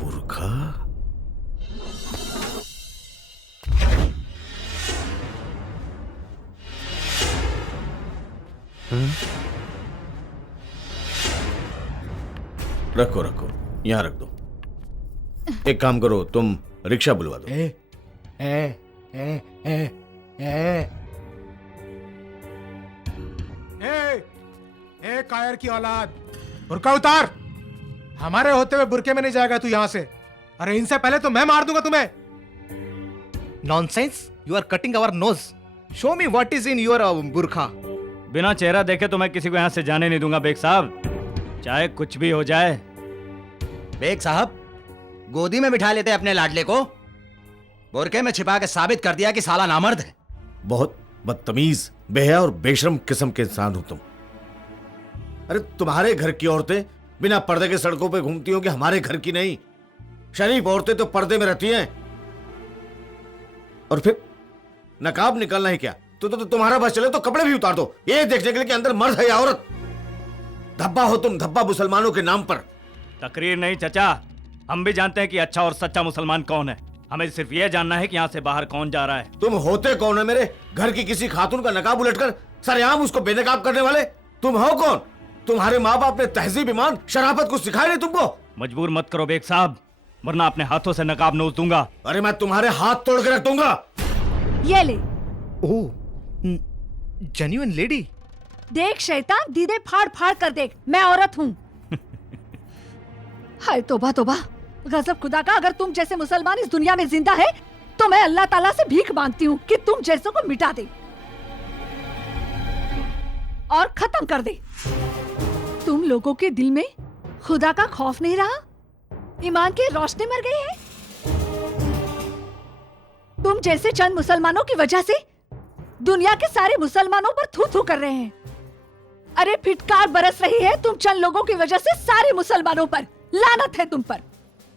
बुर्का? रखो रखो, यहाँ रख दो। एक काम करो, तुम रिक्शा बुलवा दो। ए कायर की औलाद, बुर्का उतार। हमारे होते हुए बुरके में नहीं जाएगा तू यहाँ से। अरे इनसे पहले तो मैं मार दूंगा तुम्हें। Nonsense, you are cutting our nose. Show me what is in your बुरखा। बिना चेहरा देखे तो मैं किसी को यहाँ से जाने नहीं दूंगा बेग साहब, चाहे कुछ भी हो जाए। बेग साहब, गोदी में बिठा लेते अपने लाडले को, बुरके में छिपा के साबित कर दिया कि साला नामर्द है। बहुत बदतमीज, बेहया और बेशरम किस्म के इंसान हो तुम। अरे तुम्हारे घर की औरतें बिना पर्दे के सड़कों पे घूमती होंगी, हमारे घर की नहीं। शरीफ औरतें तो पर्दे में रहती हैं। और फिर नकाब निकालना ही क्या? तो तुम्हारा बस चले तो कपड़े भी उतार दो, ये देखने के लिए कि अंदर मर्द है या औरत। धब्बा हो तुम, धब्बा मुसलमानों के नाम पर। तकरीर नहीं चचा, हम भी जानते हैं कि अच्छा और सच्चा मुसलमान कौन है। हमें सिर्फ यह जानना है कि यहाँ से बाहर कौन जा रहा है। तुम होते कौन है मेरे घर की किसी खातून का नकाब उलटकर सरेआम उसको बेनकाब करने वाले? तुम हो कौन? तुम्हारे माँ बाप ने तहजीब, ईमान, शराफत कुछ सिखाया नहीं तुमको? मजबूर मत करो बेग साहब, वरना अपने हाथों से नकाब नोच दूंगा। अरे मैं तुम्हारे हाथ तोड़ के रख दूंगा। ये ले। ओह, जेन्युइन लेडी। देख शैतान, दीदे फाड़ फाड़ कर देख, मैं औरत हूँ। हाय तौबा तौबा, गजब खुदा का। अगर तुम जैसे मुसलमान इस दुनिया में जिंदा है तो मैं अल्लाह ताला से भीख मांगती हूँ कि तुम जैसों को मिटा दे और खत्म कर दे। तुम लोगों के दिल में खुदा का खौफ नहीं रहा, ईमान की रोशनी मर गई है। तुम जैसे चंद मुसलमानों की वजह से दुनिया के सारे मुसलमानों पर थू थू कर रहे हैं। अरे फिटकार बरस रही है तुम चंद लोगों की वजह से सारे मुसलमानों पर। लानत है तुम पर।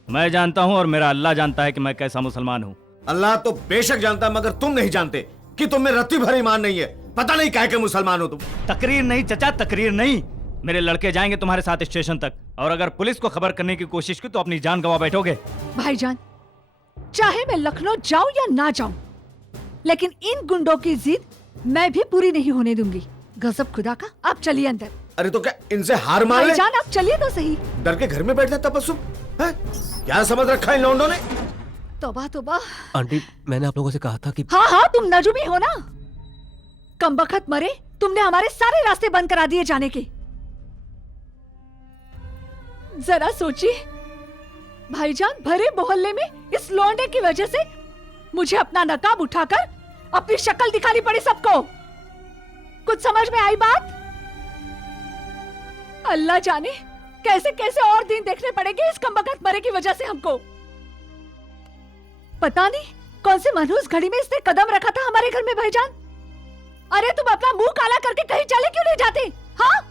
मैं जानता हूँ और मेरा अल्लाह जानता है कि मैं कैसा मुसलमान हूँ। अल्लाह तो बेशक जानता, मगर तुम नहीं जानते कि तुम में रत्ती भर ईमान नहीं है। पता नहीं काहे के मुसलमान हो तुम। तकरीर नहीं चचा, तकरीर नहीं। मेरे लड़के जाएंगे तुम्हारे साथ स्टेशन तक, और अगर पुलिस को खबर करने की कोशिश की तो अपनी जान गंवा बैठोगे। भाईजान, चाहे मैं लखनऊ जाऊं या ना जाऊं, लेकिन इन गुंडों की जिद मैं भी पूरी नहीं होने दूंगी। गजब खुदा का। आप चलिए अंदर। अरे तो क्या इनसे हार मान ले? भाईजान आप चलिए तो सही। डर के घर में बैठना तपस्सुम है? क्या समझ रखा इन लौंडों ने? तौबा तौबा। आंटी, मैंने आप लोगों से कहा था कि हाँ हाँ, तुम नजूमी हो ना। कमबख्त मरे, तुमने हमारे सारे रास्ते बंद करा दिए जाने के। जरा सोचिए भाईजान, भरे मोहल्ले में इस लौंडे की वजह से मुझे अपना नकाब उठाकर अपनी शक्ल दिखानी पड़ी सबको। कुछ समझ में आई बात? अल्लाह जाने कैसे कैसे और दिन देखने पड़ेंगे इस कमबख्त मरे की वजह से हमको। पता नहीं कौन से मनहूस घड़ी में इसने कदम रखा था हमारे घर में भाईजान। अरे तुम अपना मुंह काला करके कहीं चले क्यों नहीं जाते? हाँ,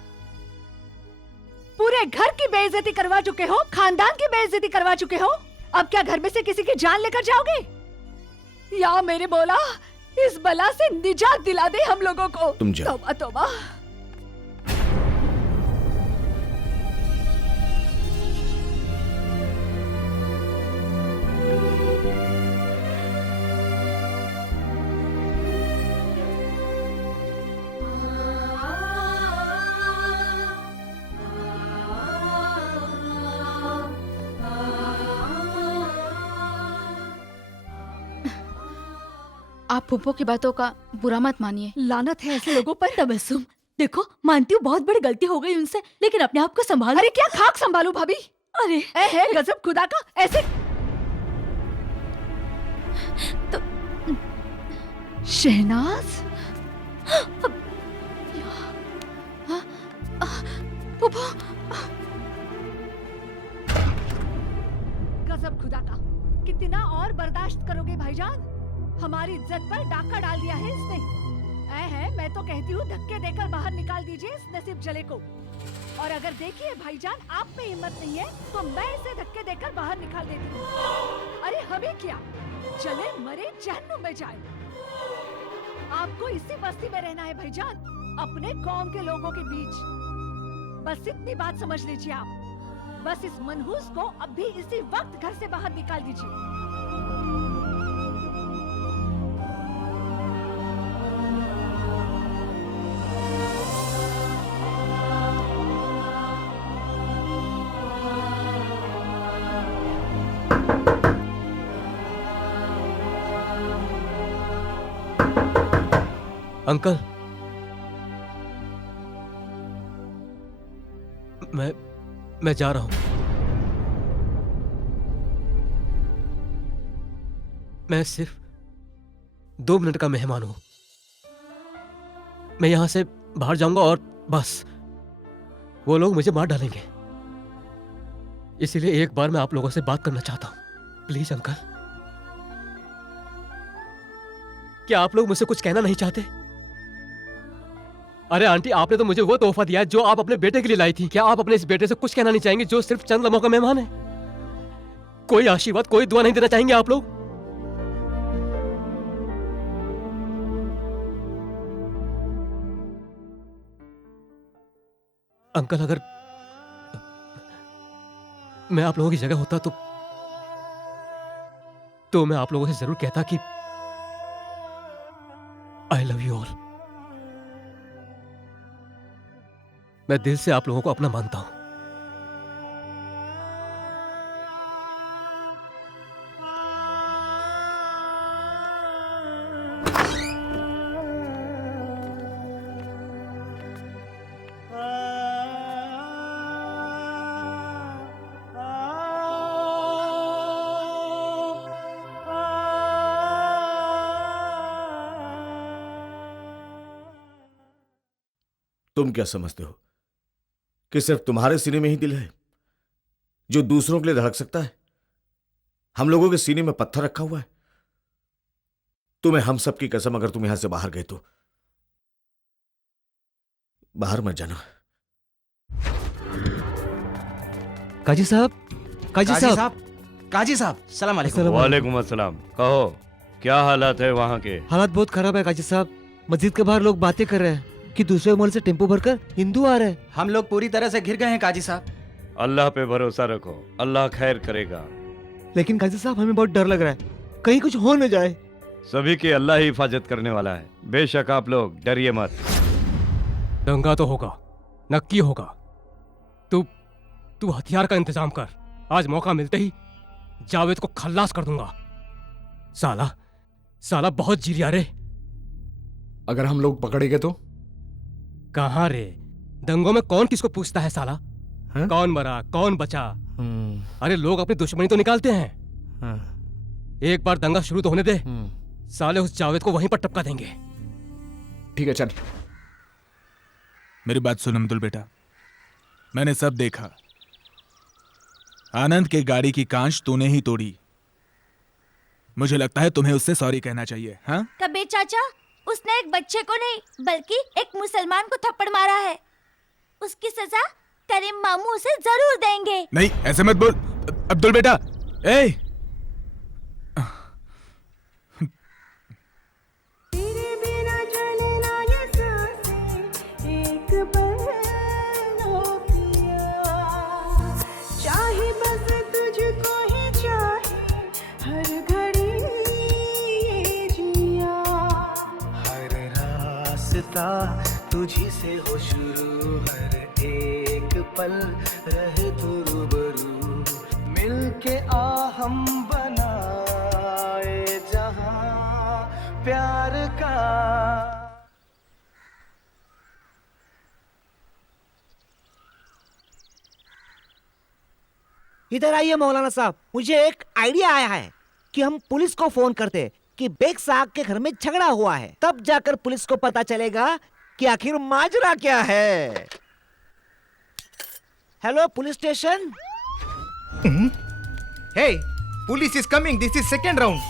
पूरे घर की बेइज्जती करवा चुके हो, खानदान की बेइज्जती करवा चुके हो। अब क्या घर में से किसी की जान लेकर जाओगे? या मेरे बोला, इस बला से निजात दिला दे हम लोगों को। तुम जाओ। तौबा तौबा। आप फूफो की बातों का बुरा मत मानिए। लानत है ऐसे लोगों पर। तबस्सुम, देखो मानती हूँ बहुत बड़ी गलती हो गई उनसे, लेकिन अपने आप को संभालो। अरे क्या खाक संभालू भाभी? अरे है गजब खुदा का। ऐसे तो शहनाज, फूफो, गजब खुदा का। कितना और बर्दाश्त करोगे भाईजान? हमारी इज्जत पर डाका डाल दिया है इसने। है मैं तो कहती हूँ धक्के देकर बाहर निकाल दीजिए इस नसीब जले को। और अगर देखिए भाईजान आप में हिम्मत नहीं है तो मैं इसे धक्के देकर बाहर निकाल देती हूँ। अरे हमें क्या, जले मरे जहन्नुम में जाए। आपको इसी बस्ती में रहना है भाईजान, अपने कौम के लोगों के बीच। बस इतनी बात समझ लीजिए आप। बस इस मनहूस को अब भी इसी वक्त घर से बाहर निकाल दीजिए। अंकल, मैं जा रहा हूं। मैं सिर्फ 2 मिनट का मेहमान हूं। मैं यहां से बाहर जाऊंगा और बस वो लोग मुझे मार डालेंगे। इसीलिए एक बार मैं आप लोगों से बात करना चाहता हूं। प्लीज अंकल, क्या आप लोग मुझसे कुछ कहना नहीं चाहते? अरे आंटी, आपने तो मुझे वो तोहफा दिया है जो आप अपने बेटे के लिए लाई थी। क्या आप अपने इस बेटे से कुछ कहना नहीं चाहेंगे जो सिर्फ चंद लम्हों का मेहमान है? कोई आशीर्वाद, कोई दुआ नहीं देना चाहेंगे आप लोग? अंकल, मैं आप लोगों की जगह होता तो मैं आप लोगों से जरूर कहता कि आई लव यू ऑल। मैं दिल से आप लोगों को अपना मानता हूं। तुम क्या समझते हो कि सिर्फ तुम्हारे सीने में ही दिल है जो दूसरों के लिए धड़क सकता है? हम लोगों के सीने में पत्थर रखा हुआ है। तुम्हें हम सब की कसम, अगर तुम यहां से बाहर गए तो बाहर मत जाना। काजी साहब, काजी साहब, काजी साहब, सलाम अलैकुम। वालेकुम अस्सलाम। कहो क्या हालात है वहाँ के? हालात बहुत खराब है काजी साहब। मस्जिद के बाहर लोग बातें कर रहे हैं कि दूसरे मोहल्ले से टेम्पो भरकर हिंदू आ रहे हैं। हम लोग पूरी तरह से घिर गए हैं काजी साहब। अल्लाह पे भरोसा रखो, अल्लाह खैर करेगा। लेकिन काजी साहब हमें बहुत डर लग रहा है, कहीं कुछ हो न जाए। सभी की अल्लाह ही हिफाजत करने वाला है, बेशक आप लोग डरिए मत। दंगा तो होगा, नक्की होगा। तू हथियार का इंतजाम कर। आज मौका मिलते ही जावेद को खल्लास कर दूंगा। साला बहुत जिरिया रे। अगर हम लोग पकड़े गए तो? कहाँ रे, दंगों में कौन किसको पूछता है साला? कौन मरा कौन बचा? अरे लोग अपनी दुश्मनी तो निकालते हैं। एक बार दंगा शुरू तो होने दे, साले उस जावेद को वहीं पर टपका देंगे। ठीक है चल। मेरी बात सुन अब्दुल बेटा, मैंने सब देखा। आनंद के गाड़ी की कांच तूने ही तोड़ी। मुझे लगता है तुम्हें उससे सॉरी कहना चाहिए। हाँ कबीर चाचा, उसने एक बच्चे को नहीं बल्कि एक मुसलमान को थप्पड़ मारा है। उसकी सजा करीम मामू उसे जरूर देंगे। नहीं ऐसे मत बोल अब्दुल बेटा। ए तुझी से हो शुरू, हर एक पल रहे तो रूबरू, मिलके आ हम बनाए जहां प्यार का। इधर आइए मौलाना साहब, मुझे एक आइडिया आया है कि हम पुलिस को फोन करते कि बेग साहब के घर में झगड़ा हुआ है, तब जाकर पुलिस को पता चलेगा कि आखिर माजरा क्या है। Hello police station. Hey, police is coming, this is second round.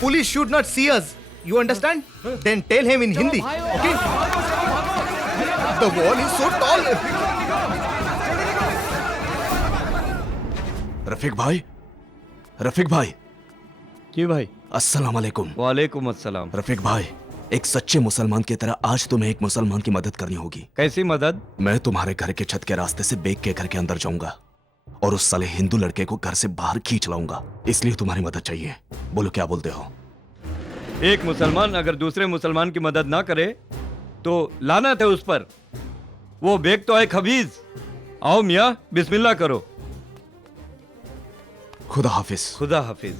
Police should not see us, you understand? Then tell him in Hindi, okay? The wall is so tall. Rafiq भाई। जी भाई। अस्सलाम वालेकुम। वालेकुम अस्सलाम। रफीक भाई, एक सच्चे मुसलमान की तरह आज तुम्हें एक मुसलमान की मदद करनी होगी। कैसी मदद? मैं तुम्हारे घर के छत के रास्ते से बेग के घर के अंदर जाऊंगा और उस साले हिंदू लड़के को घर से बाहर खींच लाऊंगा, इसलिए तुम्हारी मदद चाहिए। बोलो क्या बोलते हो? एक मुसलमान अगर दूसरे मुसलमान की मदद ना करे तो लानत है उस पर। वो बेग तो है खबीज। आओ मियाँ, बिस्मिल्लाह करो। खुदा हाफिज। खुदा हाफिज।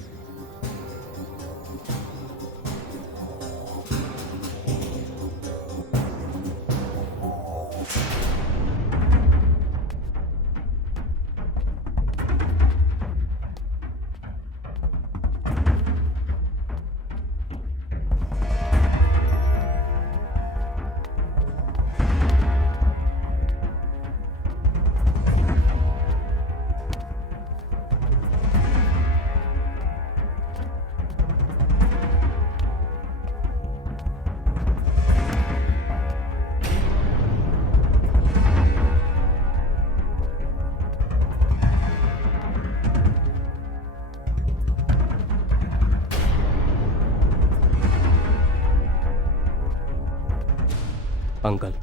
अंकल,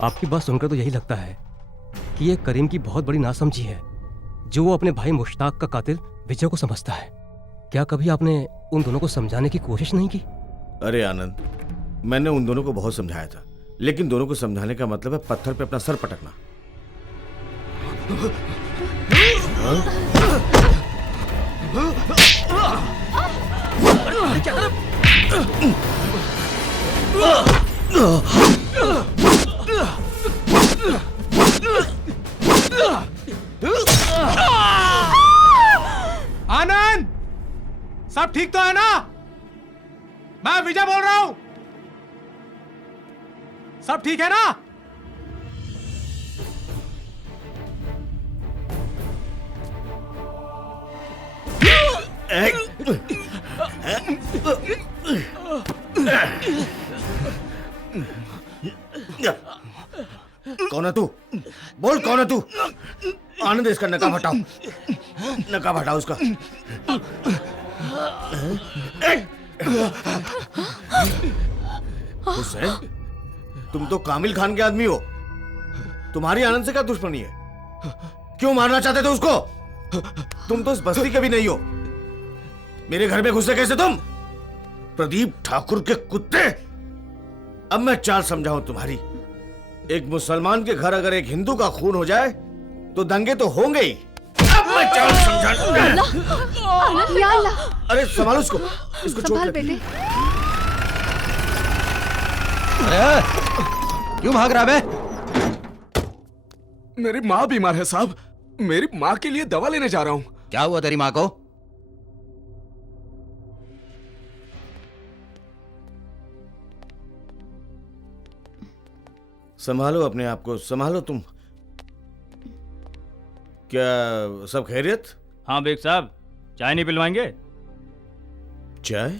आपकी बात सुनकर तो यही लगता है कि ये करीम की बहुत बड़ी नासमझी है जो वो अपने भाई मुश्ताक का कातिल विजय को समझता है। क्या कभी आपने उन दोनों को समझाने की कोशिश नहीं की? अरे आनंद, मैंने उन दोनों को बहुत समझाया था, लेकिन दोनों को समझाने का मतलब है पत्थर पे अपना सर पटकना। क्या कर? आनंद, सब ठीक तो है ना? मैं विजय बोल रहा हूं। सब ठीक है ना? कौन है तू? बोल कौन है तू? आनंद, इसका नकाब हटाओ, नकाब हटाओ उसका। हुसैन, तुम तो कामिल खान के आदमी हो, तुम्हारी आनंद से क्या दुश्मनी है? क्यों मारना चाहते थे उसको? तुम तो इस बस्ती के भी नहीं हो, मेरे घर में घुसे कैसे तुम? प्रदीप ठाकुर के कुत्ते! अब मैं चाल समझाऊं तुम्हारी। एक मुसलमान के घर अगर एक हिंदू का खून हो जाए तो दंगे तो होंगे ही। अब मैं चाल समझाऊंगा। या अल्लाह। अरे संभालो इसको, इसको छोड़ संभाल बेटे। क्यों भाग रहा है? मेरी माँ बीमार है साहब, मेरी माँ के लिए दवा लेने जा रहा हूँ। क्या हुआ तेरी माँ को? संभालो अपने आप को, संभालो तुम। क्या सब खैरियत? हाँ बेग साहब, चाय नहीं पिलवाएंगे? चाय?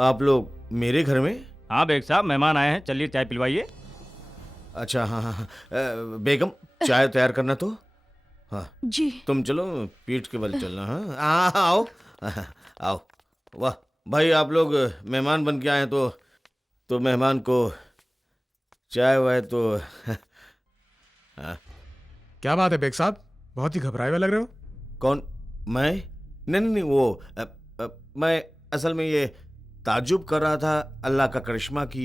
आप लोग मेरे घर में? हाँ बेग साहब, मेहमान आए हैं, चलिए चाय पिलवाइए। अच्छा हाँ हाँ हाँ। बेगम, चाय तैयार करना तो। हाँ जी। तुम चलो, पीठ के बल चलना। हाँ आओ आओ। वाह भाई, आप लोग मेहमान बन के आए हैं तो मेहमान को चाय वाय तो हाँ। क्या बात है बेग साहब, बहुत ही घबराए हुए लग रहे हो। कौन? मैं? नहीं नहीं नहीं, वो मैं असल में ये ताज्जुब कर रहा था अल्लाह का करिश्मा कि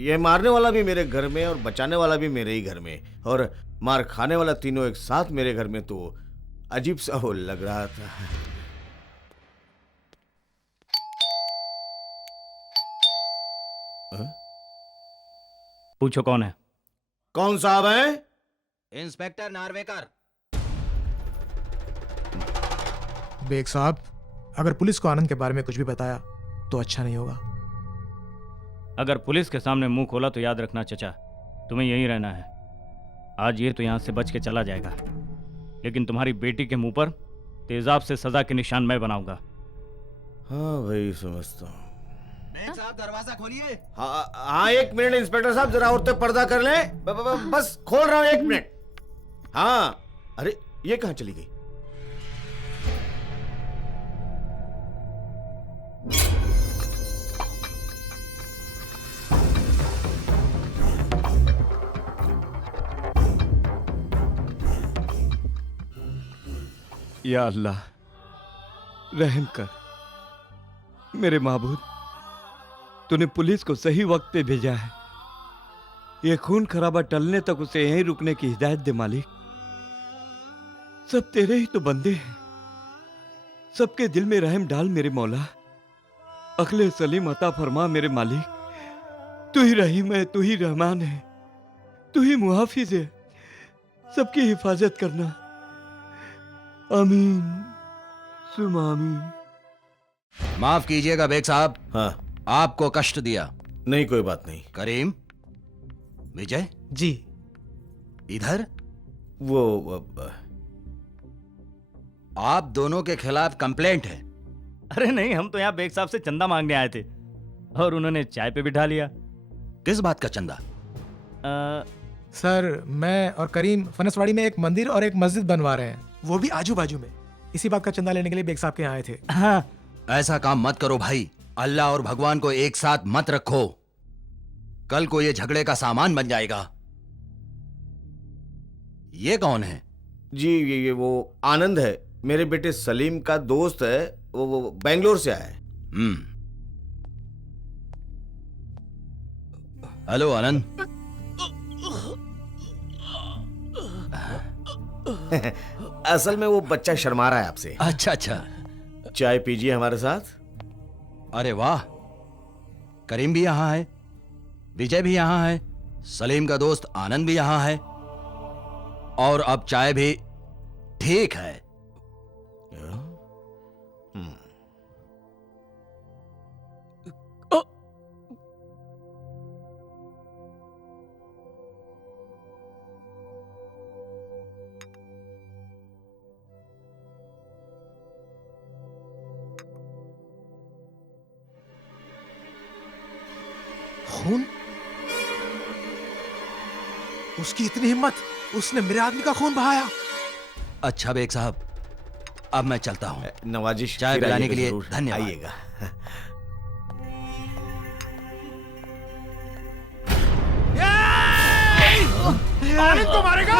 ये मारने वाला भी मेरे घर में और बचाने वाला भी मेरे ही घर में और मार खाने वाला तीनों एक साथ मेरे घर में, तो अजीब सा हो लग रहा था। पूछो कौन है? कौन साहब है? इंस्पेक्टर नार्वेकर। बेग साहब, अगर पुलिस को आनंद के बारे में कुछ भी बताया तो अच्छा नहीं होगा। अगर पुलिस के सामने मुंह खोला तो याद रखना चचा, तुम्हें यहीं रहना है। आज ये तो यहाँ से बच के चला जाएगा, लेकिन तुम्हारी बेटी के मुंह पर तेजाब से सजा के निशान मैं बनाऊंगा। हाँ भाई, समझता हूँ। साहब दरवाजा खोलिए। हाँ एक मिनट इंस्पेक्टर साहब, जरा औरतें पर्दा कर लें। बस खोल रहा हूँ, एक मिनट। हाँ, अरे ये कहाँ चली गई? या अल्लाह, रहम कर मेरे माबूद, तूने पुलिस को सही वक्त पे भेजा है। ये खून खराबा टलने तक उसे यहीं रुकने की हिदायत दे मालिक। सब तेरे ही तो बंदे हैं, सबके दिल में रहम डाल मेरे मौला। अक्ले सलीम अता फरमा मेरे मालिक। तू ही रहीम है, तू ही रहमान है, तू ही मुहाफिज है, सबकी हिफाजत करना। आमीन सुम आमीन। माफ कीजिएगा बेग साहब। हाँ, आपको कष्ट दिया। नहीं कोई बात नहीं। करीम, विजय जी इधर। वो आप दोनों के खिलाफ कंप्लेंट है। अरे नहीं, हम तो यहाँ बेग साहब से चंदा मांगने आए थे और उन्होंने चाय पे बिठा लिया। किस बात का चंदा? सर, मैं और करीम फनसवाड़ी में एक मंदिर और एक मस्जिद बनवा रहे हैं, वो भी आजू बाजू में। इसी बात का चंदा लेने के लिए बेग साहब के यहाँ आए थे। हाँ। ऐसा काम मत करो भाई, अल्लाह और भगवान को एक साथ मत रखो। कल को ये झगड़े का सामान बन जाएगा। ये कौन है? जी ये वो आनंद है, मेरे बेटे सलीम का दोस्त है। वो बेंगलोर से आया है। हेलो आनंद। असल में वो बच्चा शर्मा रहा है आपसे। अच्छा अच्छा। चाय पीजिए हमारे साथ। अरे वाह, करीम भी यहाँ है, विजय भी यहाँ है, सलीम का दोस्त आनंद भी यहाँ है, और अब चाय भी। ठीक है। खून? उसकी इतनी हिम्मत, उसने मेरे आदमी का खून बहाया। अच्छा बेग साहब, अब मैं चलता हूँ। नवाजिश, चाय पिलाने के लिए धन्यवाद। आइएगा। आनंद को मारेगा।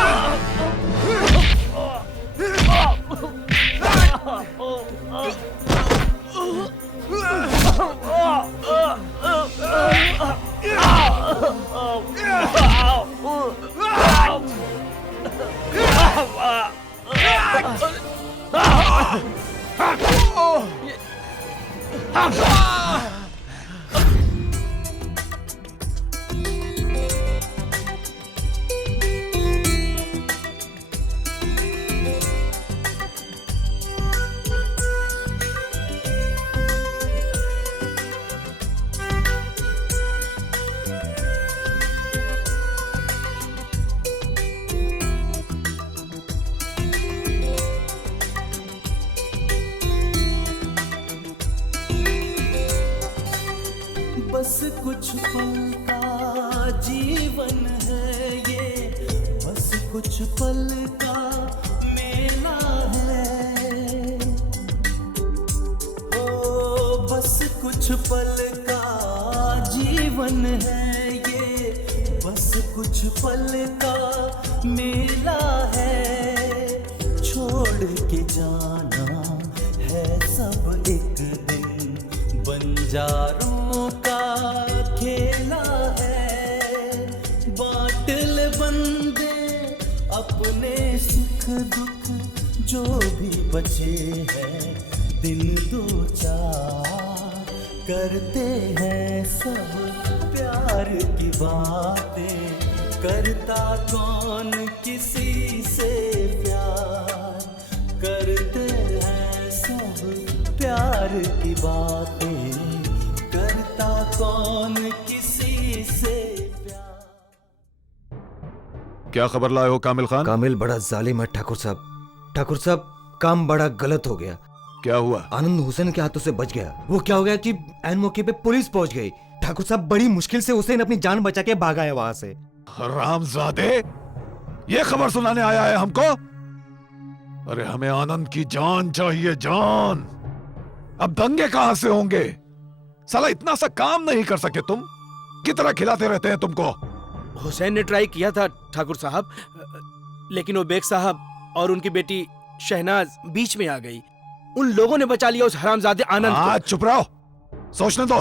बस कुछ पल का जीवन है ये, बस कुछ पल का मेला है। ओ बस कुछ पल का जीवन है ये, बस कुछ पल का मेला है। छोड़ के जाना है सब एक दिन, बंजारों का खेला है। बाटल बंदे अपने सुख दुख जो भी बचे हैं, दिन दो चार करते हैं सब प्यार की बातें। करता कौन किसी से प्यार, करते हैं सब प्यार की बातें। करता कौन किसी से प्यार। क्या खबर लाए हो कामिल खान? कामिल बड़ा जालिम है ठाकुर साहब। ठाकुर साहब, काम बड़ा गलत हो गया। क्या हुआ? आनंद हुसैन के हाथों से बच गया। वो क्या हो गया कि ऐन मौके पे पुलिस पहुंच गई। ठाकुर साहब, बड़ी मुश्किल से हुसैन अपनी जान बचा के भागा है वहां से। हरामजादे, ये खबर सुनाने आया है हमको? अरे हमें आनंद की जान चाहिए, जान। अब दंगे कहां से होंगे? साला इतना सा काम नहीं कर सके तुम? कितना खिलाते रहते हैं तुमको? हुसैन ने ट्राई किया था ठाकुर साहब, लेकिन वो बेग साहब और उनकी बेटी शहनाज बीच में आ गई। उन लोगों ने बचा लिया उस हरामजादे आनंद को। चुप रहो, सोचने दो।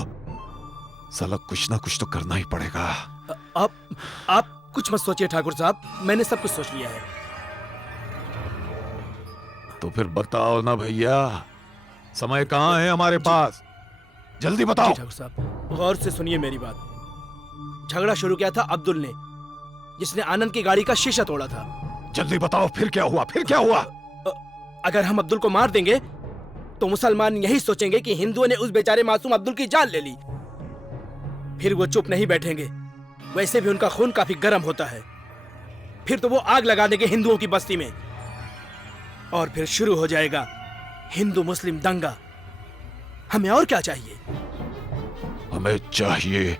साला कुछ ना कुछ तो करना ही पड़ेगा। आप कुछ मत सोचिए ठाकुर साहब, मैंने सब कुछ सोच लिया है। तो फिर बताओ ना भैया, समय कहाँ है हमारे पास? जल्दी बताओ। ठाकुर साहब, गौर से सुनिए मेरी बात। झगड़ा शुरू किया था अब्दुल ने, जिसने आनंद की गाड़ी का शीशा तोड़ा था। जल्दी बताओ, फिर क्या हुआ? फिर क्या हुआ? अगर हम अब्दुल को मार देंगे तो मुसलमान यही सोचेंगे कि हिंदुओं ने उस बेचारे मासूम अब्दुल की जान ले ली। फिर वो चुप नहीं बैठेंगे। वैसे भी उनका खून काफी गर्म होता है। फिर तो वो आग लगा देंगे हिंदुओं की बस्ती में, और फिर शुरू हो जाएगा हिंदू मुस्लिम दंगा। हमें और क्या चाहिए? हमें चाहिए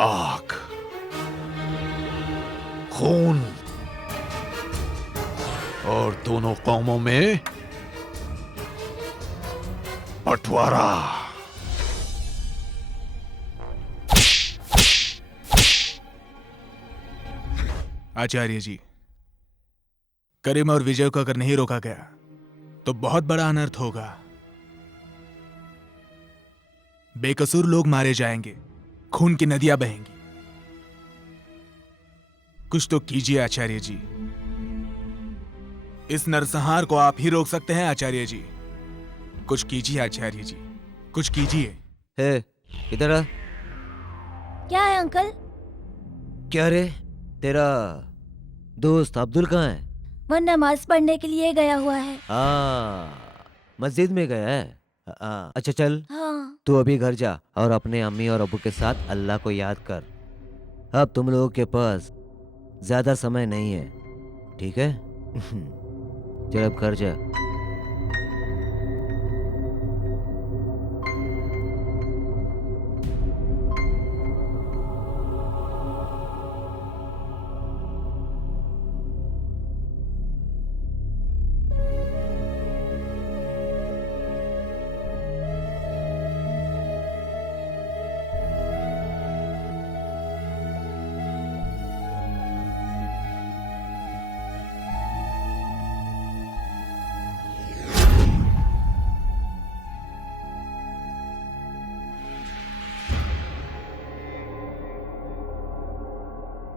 आग, खून, और दोनों कौमों में बंटवारा। आचार्य जी, करीम और विजय को अगर नहीं रोका गया तो बहुत बड़ा अनर्थ होगा। बेकसूर लोग मारे जाएंगे, खून की नदियां बहेंगी। कुछ तो कीजिए आचार्य जी। इस नरसंहार को आप ही रोक सकते हैं आचार्य जी। कुछ कीजिए आचार्य जी, कुछ कीजिए। है, इधर आ। क्या है अंकल? क्या रे, तेरा दोस्त अब्दुल कहाँ है? वो नमाज पढ़ने के लिए गया हुआ है। मस्जिद में गया है। अच्छा चल, हाँ। तू अभी घर जा और अपने अम्मी और अब्बू के साथ अल्लाह को याद कर। अब तुम लोगों के पास ज्यादा समय नहीं है, ठीक है? चल अब घर जा।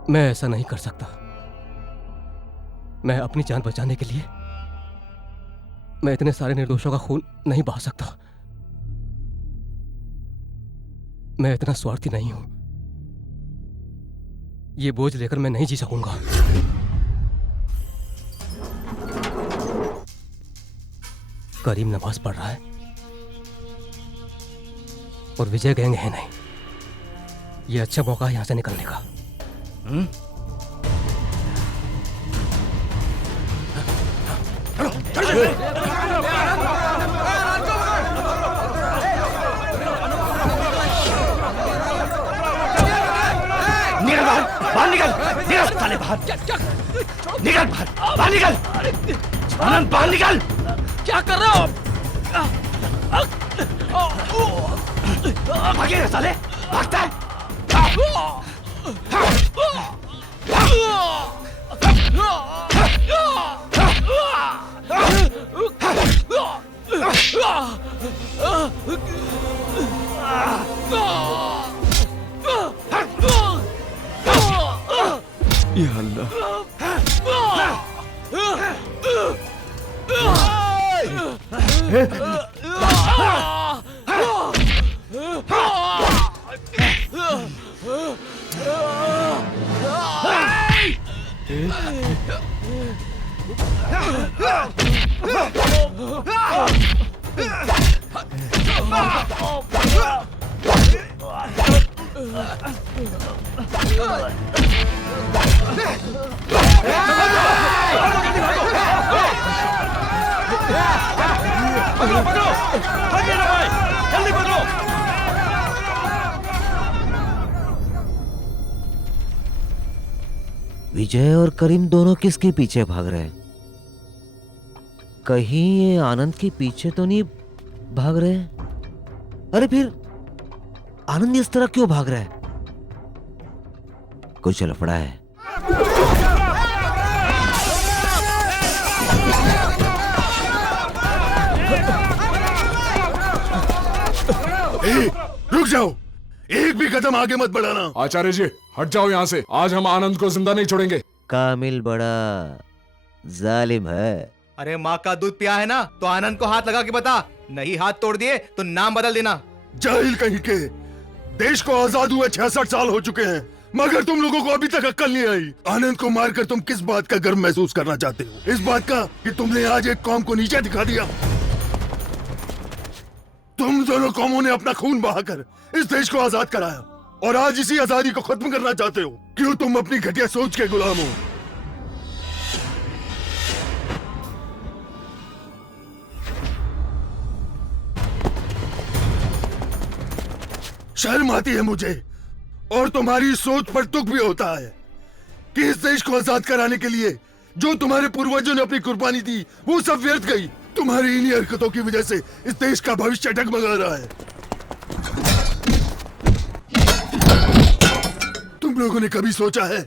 मैं ऐसा नहीं कर सकता। मैं अपनी जान बचाने के लिए मैं इतने सारे निर्दोषों का खून नहीं बहा सकता। मैं इतना स्वार्थी नहीं हूं। ये बोझ लेकर मैं नहीं जी सकूंगा। करीम नमाज पढ़ रहा है और विजय गैंग है नहीं। ये अच्छा मौका है यहां से निकलने का। निकल बाहर निकल, निकल साले बाहर, निकल बाहर निकल, आनंद बाहर निकल। क्या कर रहे हो आप? भागे साले, भागता है। या अल्लाह, जल्दी पकड़ो। विजय और करीम दोनों किसके पीछे भाग रहे हैं? कहीं ये आनंद के पीछे तो नहीं भाग रहे हैं? अरे फिर आनंद इस तरह क्यों भाग रहा है? कुछ लफड़ा है। रुक जाओ, एक भी कदम आगे मत बढ़ाना। आचार्य जी हट जाओ यहाँ से। आज हम आनंद को जिंदा नहीं छोड़ेंगे। कामिल बड़ा जालिम है। अरे माँ का दूध पिया है ना, तो आनंद को हाथ लगा के बता। नहीं हाथ तोड़ दिए तो नाम बदल देना। जाहिल कहीं के, देश को आजाद हुए 66 साल हो चुके हैं, मगर तुम लोगों को अभी तक अक्ल नहीं आई। आनंद को मारकर तुम किस बात का गर्व महसूस करना चाहते हो? इस बात का कि तुमने आज एक कौम को नीचे दिखा दिया। तुम दोनों कौमों ने अपना खून बहाकर इस देश को आजाद कराया और आज इसी आजादी को खत्म करना चाहते हो। क्यों तुम अपनी घटिया सोच के गुलाम हो? शर्म आती है मुझे और तुम्हारी सोच पर दुख भी होता है कि इस देश को आजाद कराने के लिए जो तुम्हारे पूर्वजों ने अपनी कुर्बानी दी वो सब व्यर्थ गई। तुम्हारी इन्हीं हरकतों की वजह से इस देश का भविष्य डगमगा रहा है। तुम लोगों ने कभी सोचा है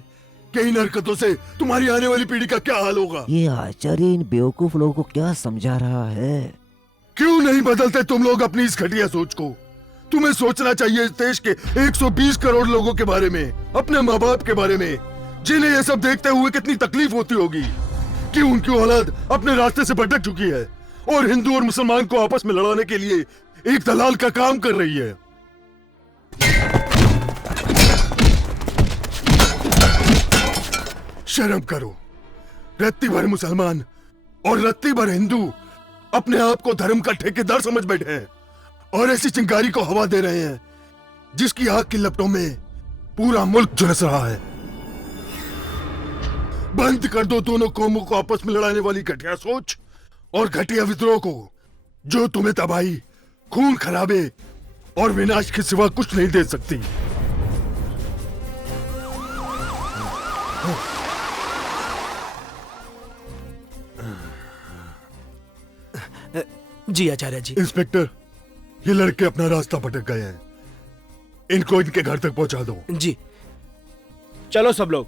कि इन हरकतों से तुम्हारी आने वाली पीढ़ी का क्या हाल होगा। ये आचार्य इन बेवकूफ लोगों को क्या समझा रहा है? क्यों नहीं बदलते तुम लोग अपनी इस घटिया सोच को? तुम्हें सोचना चाहिए इस देश के 120 करोड़ लोगों के बारे में, अपने माँ बाप के बारे में, जिन्हें ये सब देखते हुए कितनी तकलीफ होती होगी कि उनकी औलाद अपने रास्ते से भटक चुकी है और हिंदू और मुसलमान को आपस में लड़ाने के लिए एक दलाल का काम कर रही है। शर्म करो। रत्ती भर मुसलमान और रत्ती भर हिंदू अपने आप को धर्म का ठेकेदार समझ बैठे हैं और ऐसी चिंगारी को हवा दे रहे हैं जिसकी आग की लपटों में पूरा मुल्क झुलस रहा है। बंद कर दो दोनों कौमों को आपस में लड़ाने वाली घटिया सोच और घटिया विद्रोह को, जो तुम्हें तबाही, खून खराबे और विनाश के सिवा कुछ नहीं दे सकती। जी आचार्य जी। इंस्पेक्टर, ये लड़के अपना रास्ता भटक गए हैं, इनको इनके घर तक पहुंचा दो। जी चलो सब लोग।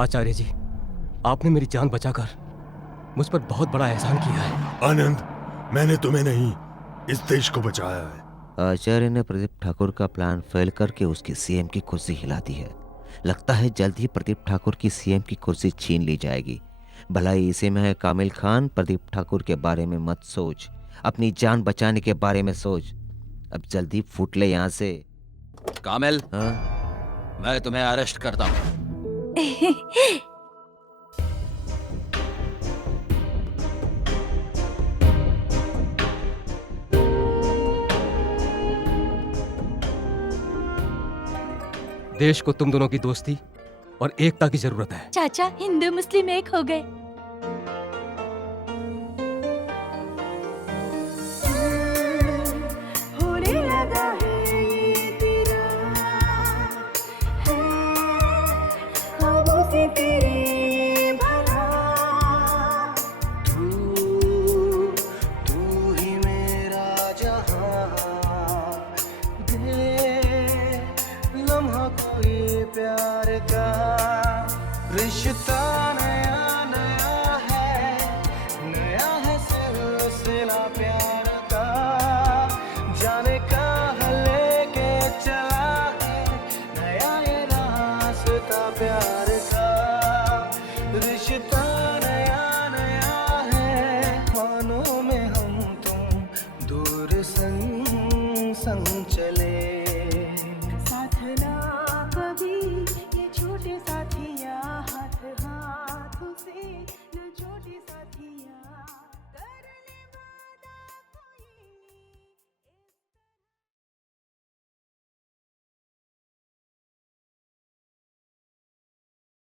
आचार्य जी, आपने मेरी जान बचाकर मुझ पर बहुत बड़ा एहसान किया है। आनंद, मैंने तुम्हें नहीं, इस देश को बचाया है। आचार्य ने प्रदीप ठाकुर का प्लान फेल करके उसकी सीएम की कुर्सी हिला दी है। लगता है जल्द ही प्रदीप ठाकुर की सीएम की कुर्सी छीन ली जाएगी। भलाई इसी में है कामिल खान। प्रदीप ठाकुर के बारे में मत सोच, अपनी जान बचाने के बारे में सोच। अब जल्दी फूट ले यहाँ से। कामिल, हाँ? मैं तुम्हें अरेस्ट करता हूँ। देश को तुम दोनों की दोस्ती और एकता की जरूरत है। चाचा, हिंदू मुस्लिम एक हो गए। होने लगा है ये तेरा, है ख्वाबों से तेरे भरा। तू ही मेरा जहां, दे लम्हा कोई प्यार का। रिश्ता नया नया है सिलसिला प्यार का। जाने कहाँ लेके चला है नया ये रास्ता प्यार का। रिश्ता नया नया है, खानों में हम तुम दूर संग संग चले। साथ ना कभी ये छोटे साथी